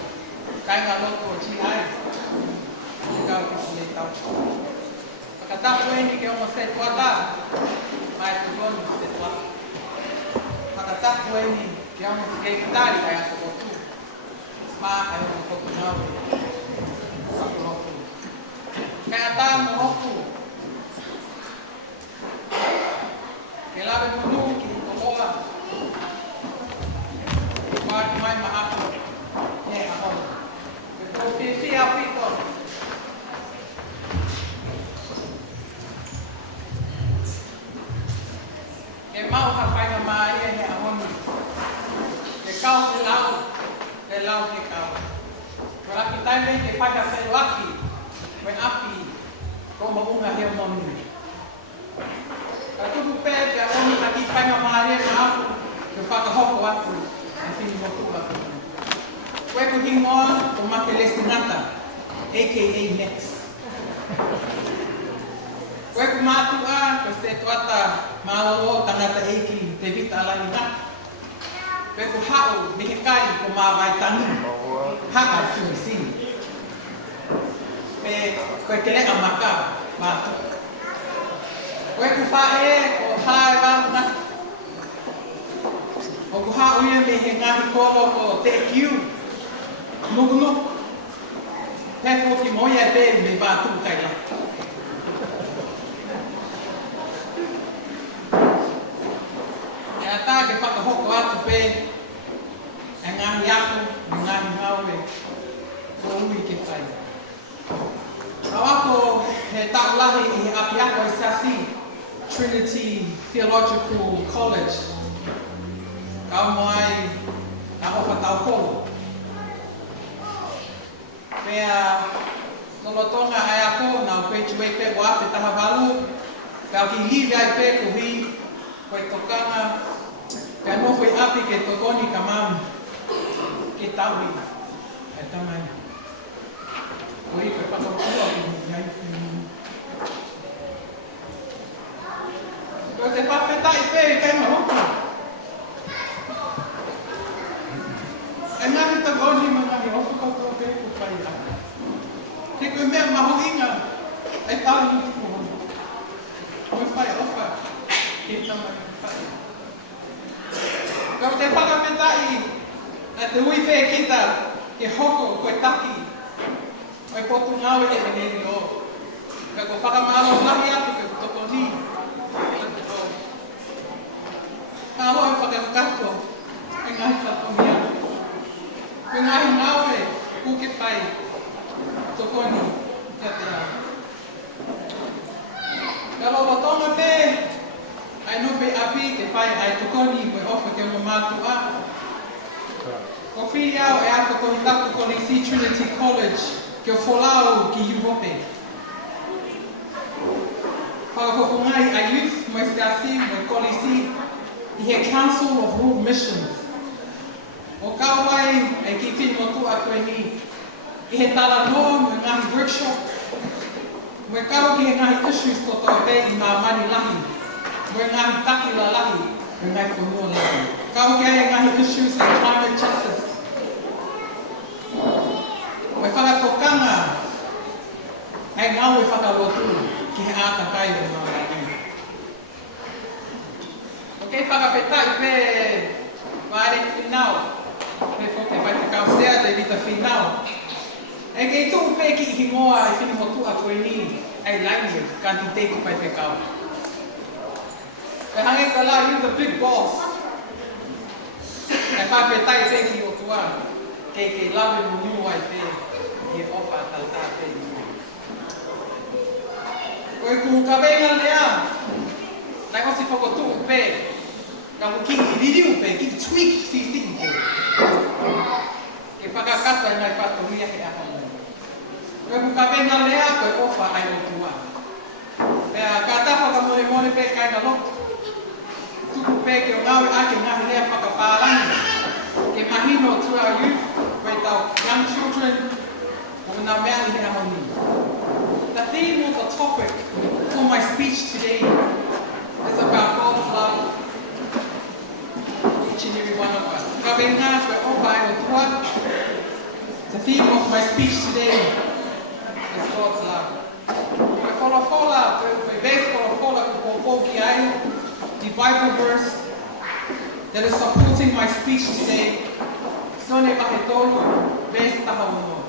Kaya nga loko, GI. Ikaw kisilitaw. Pagkatapos hindi kayo masetwata, may tugon masetwa. Pagkatapos hindi kayo masigay-kitari, kaya sa koto. Ma, kayo makotunaw. Sa koto. Kaya tayo mahoko. Kailangan mo nung kinitukola. Bakit may mahako? Ako. Sisi ako ito. Kaya mau kapay na maaya niya ako ni. Ikaw kailaw ikaw. Wala kita may kapay na sa laki. May api. Kung maunga niya mo ni. Katutupe, kaya ako ni nakipay na maaya na ako. Kapag-hoko ako. Ang sinimotulak ko. Kue kuhingoa o makelestinata, a.k.a. next. Kue kumatua, kue tuata maolo tangata eki, tevita alangina. Kue kuhao, mihikari kumawai tangi, haka sumisini. Kue kele amaka, matu. Kue kufae, o hai wamna. O kuhao yan mihingari koro ko tekiu. Nuk. Pepo ki moya be me ba tu kai la. Ya ta ke pa ko ko atu pe. Engang yaku ngang ngawe. Ko wi ke kai. Awako he ta lahi I apiako sasi Trinity Theological College. Ka mai ka ofa tau ko. Kaya lolotonga ay ako na upechuwe pe wa te tahabalu kaya ki live ay pe kuhi koe tokanga kaya mo koe api ke tokoni kamam ke tawi ay tamay koe koe patokulo koe te papeta ay pe kaya mahoko ay nari tagoni mga hihoko ko pe kupaya Te koe mea mahoinga, ai tāu ni tuku hono. Koe whai ofa, he tamai whai. Kau te whakametai, a te ui whea kita, ke hoko, koe taki. Koe potu ngāwe e meneri o. Ka ko whakamaro lahi atu, ke toko ni. whakakato e ngai whakomia. Koe ngahi nawe kuke pai tokoni kia te ao. Ka loa tonga te, ai no pe api ke pai ai tokoni koe ofa ke mo mātua. Ko whiri au e ako ko taku ko Lisi Trinity College ke o wholao ki Europe. Whakakokongai a youth mo Stasi mo Kolisi I he Council of World Missions. O kawai e ki whini mo tu a koe ni I he tala noa mo ngahi workshop. Mo e kau ki he ngahi issues koto e pe I mā mani lahi. Mo e ngahi takila lahi mo ngai whanua lahi. Kau ki he ngahi issues like climate justice. Mo e whakatokanga ai ngau e whakalotu ki he āta kai o ngā rāi. O kei whakawhetai pe wāre whinau. Pe whoke vai te kausea te rita whinau. E kei tū pe ki I ngoa I whini motu a koe ni ai language kanti te ki pai whekau. Pe hange ka la you the big boss. E whakawhetai pe ki o tua. Kei kei lawe mo niu ai pe ki e opa tata pe ni. Koe ku ka venga lea. Nai osi whakotu pe. Ka ku ki I ririu pe, ki tweak si sing pe. Ke whakakata nai whatoria he aha mo. Koe ku ka venga lea, koe ofa ai o tua. Pea ka tafa ka mole mole pe kai na lotu. Tuku pe ke o ngawe ake ngahi lea whakapārangi. Ke mahino to our youth, koe tau young children, o ngā mea I he aha ni. The theme of the topic for my speech today is about God's love for each and every one of us. The theme of my speech today is God's love. The Bible verse that is supporting my speech today is Sone Paketolu, verse Tahawono.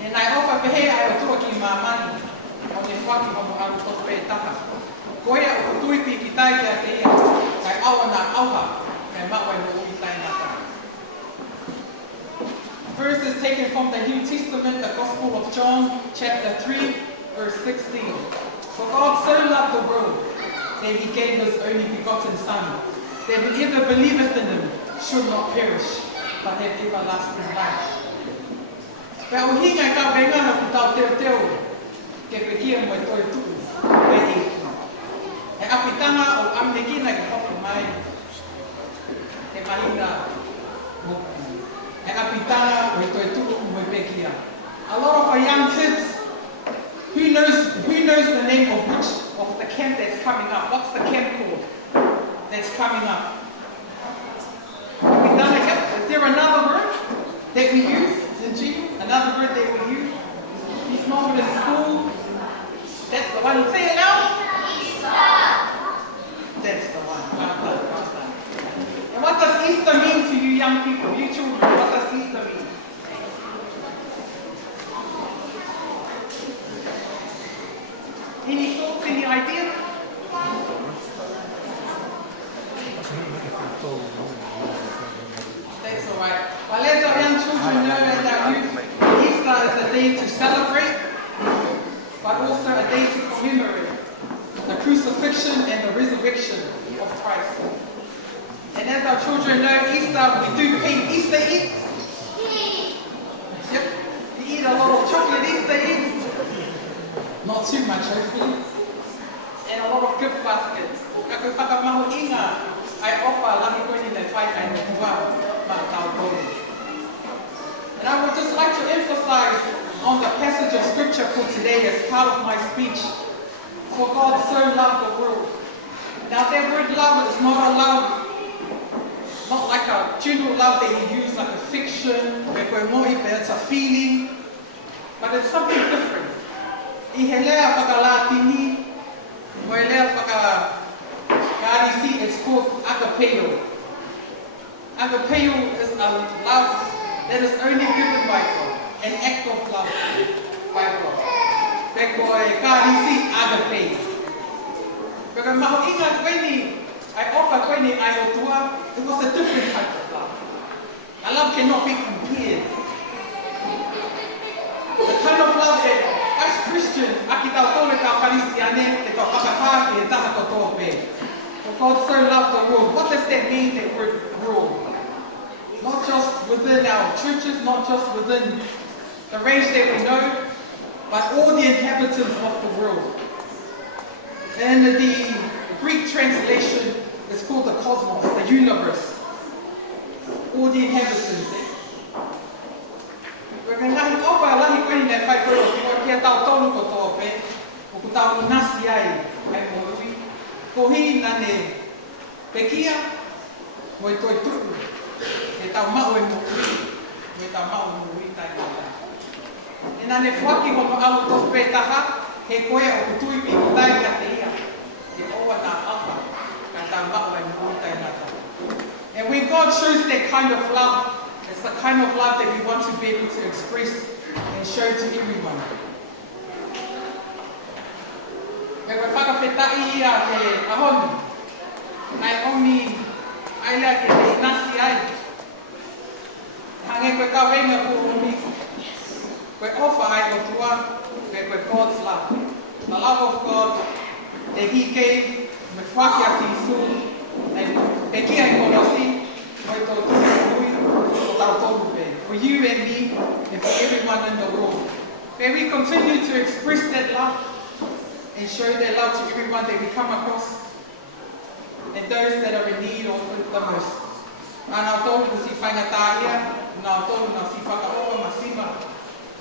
And I offer pehe ai o tua ki mamani o ne whaki o mo aru tofu e taka. Koea o kutui pi ki tai ki a te ia, kai awa nā auha, kai mawai no ui tai nā tā. Verse is taken from the New Testament, the Gospel of John, chapter 3, verse 16. For God so loved the world that he gave his only begotten Son, that whoever believeth in him should not perish, but have everlasting life. Pea o hinga I ka venga na ku tau teo teo ke pekia mo I toi tuku pe eku. E apitanga o amnekina ke hopu mai e mahinga moku. E apitanga o I toi tuku mo I pekia. A lot of our young kids, who knows the name of which of the camp that's coming up? What's the camp called that's coming up? Is there another word that we use? Another word that we use. He's not in school. That's the one. Say it now. That's the one. And what does Easter mean to you young people, you children? What does Easter mean? Any thoughts, any ideas? That's all right. Well, as our young children know, as our youth, Easter is a day to celebrate, but also a day to commemorate the crucifixion and the resurrection of Christ. And as our children know, Easter, we do eat Easter eggs. Yep, we eat a lot of chocolate Easter eggs. Not too much, hopefully. And a lot of gift baskets. Kako whakamahu inga, I offer lahi koe ni nei whai ai no kua ma tau kore. And I would just like to emphasize on the passage of scripture for today as part of my speech. For God so loved the world. Now that word love is not a love, not like a general love that you use like a fiction, it's a feeling, but it's something different. I he lea whakalatini, mo he lea whakarisi, it's called agapeo. Agapeo is a love that is only given by God, an act of love by God. Peko e karisi agapeo. Peko maho inga koe ni I offer when I otua, it was a different type of love. A love cannot be compared. The kind of love that, as Christians, aki tau tole tau Palestiane, te tau whakatā e taha katoa pē. For God so loved the world. What does that mean, that word world? Not just within our churches, not just within the range that we know, but all the inhabitants of the world. And the Greek translation is called the cosmos, the universe. All the inhabitants. We're going to offer a lahi koe nei whai koe o tua kia tau tonu ko toa pe, o ku tau nasi ai morui. Ko hi nane pekia, mo i toi tuku, e tau mau e morui, mo i tau mau e morui tai mata. E nane whaki hono alu tos pe taha, he koe o ku tui pi ko tai ka te ia, e oa nā apa, ka tau mau e morui tai mata. And when God shows that kind of love, it's the kind of love that we want to be able to express and show to everyone. Me koe whakawhetai ia he ahoni. Nai omi aila ke te nasi ai. Hange koe ka wenga ko omi. Koe ofa ai o tua, koe God's love. The love of God that He gave me whaki a fifu. And pe kia i konosi, moi tō tū for you and me and for everyone in the world. May we continue to express that love and show that love to everyone that we come across and those that are in need of it the most. Nā tōru ku si whaingatā ia, nā tōru nā si whakaoa masima,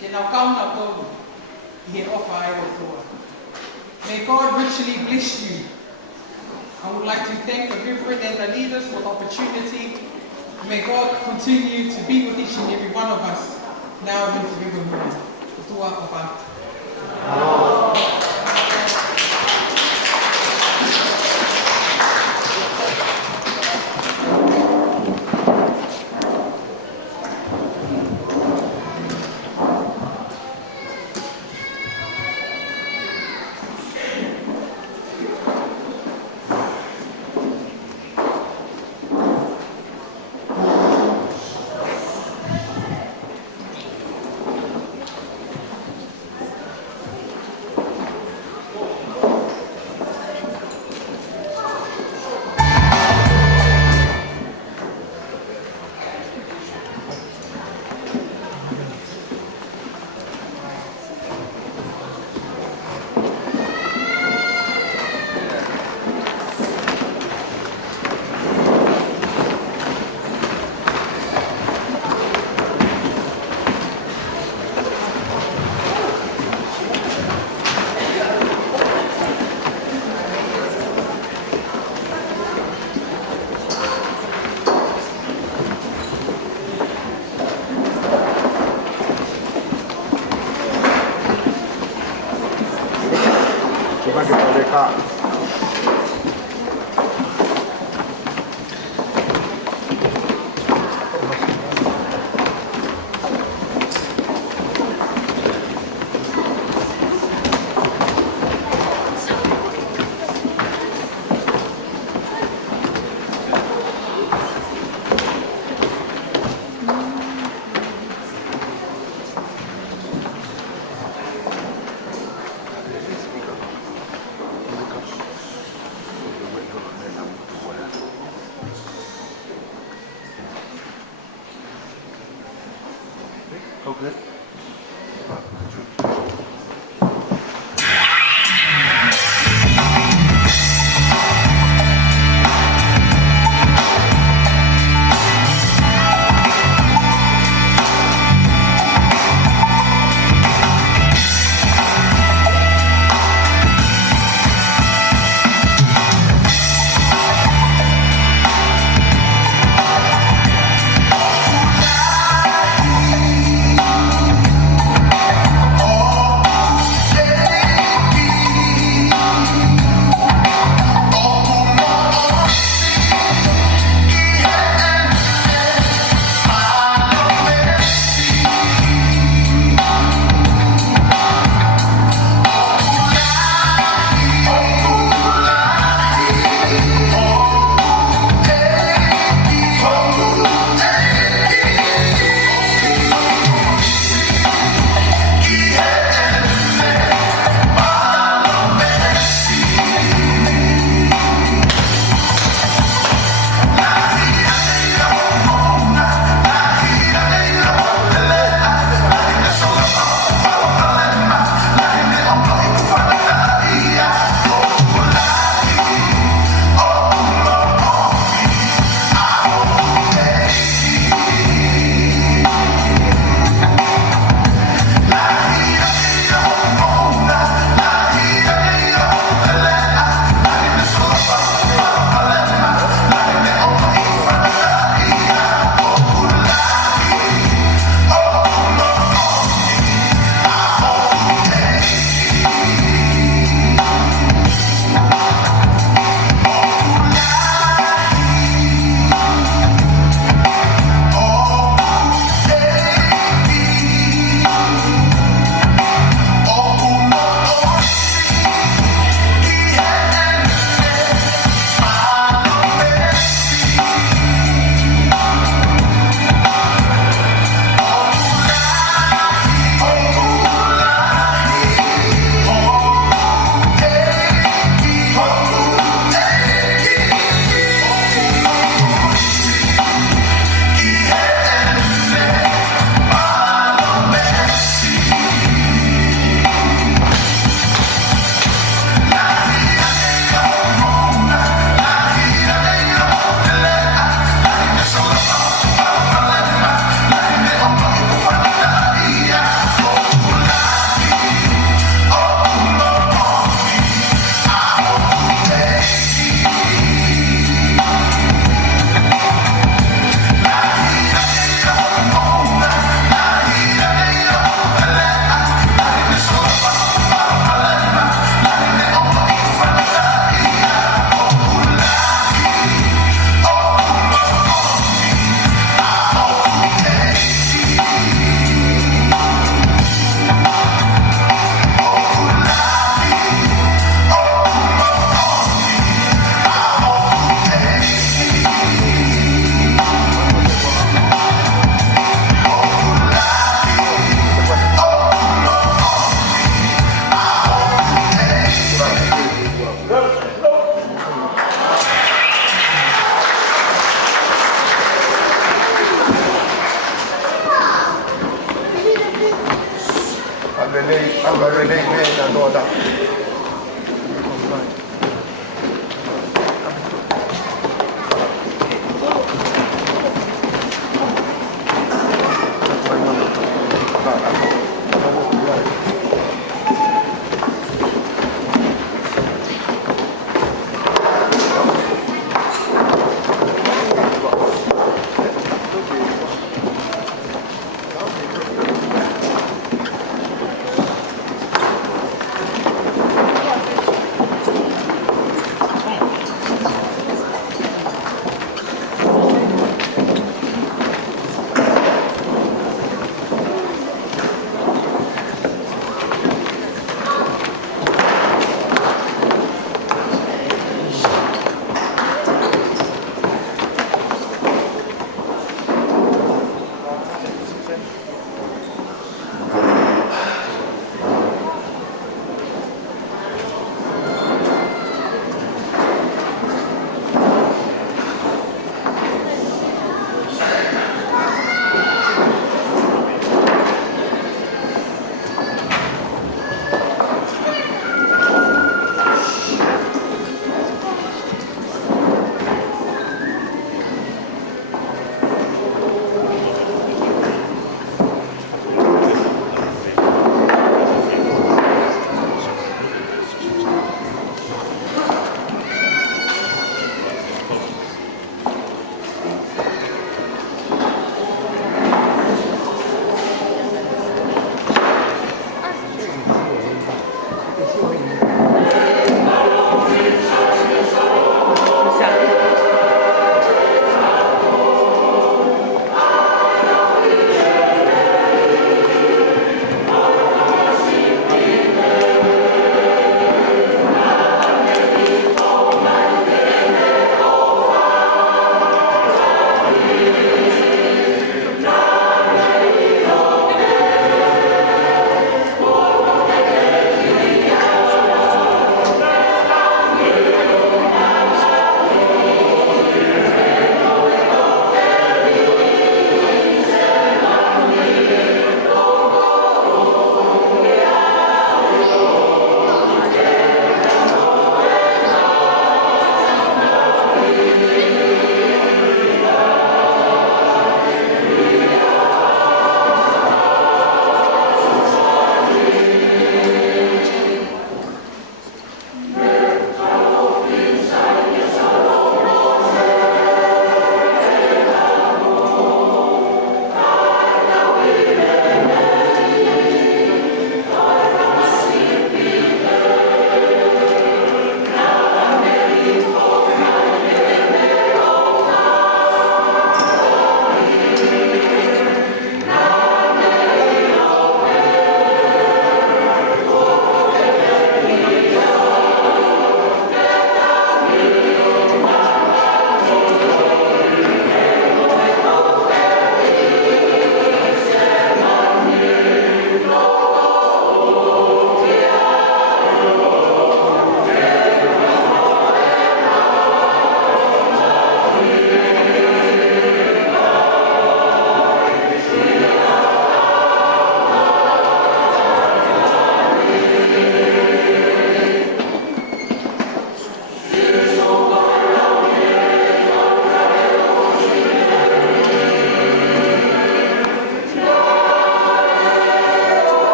ke nā kauna tōru I he ofa ai o toa. May God richly bless you. I would like to thank the Reverend and the leaders for the opportunity. May God continue to be with each and every one of us, now and forevermore. Tua Amen. Okay.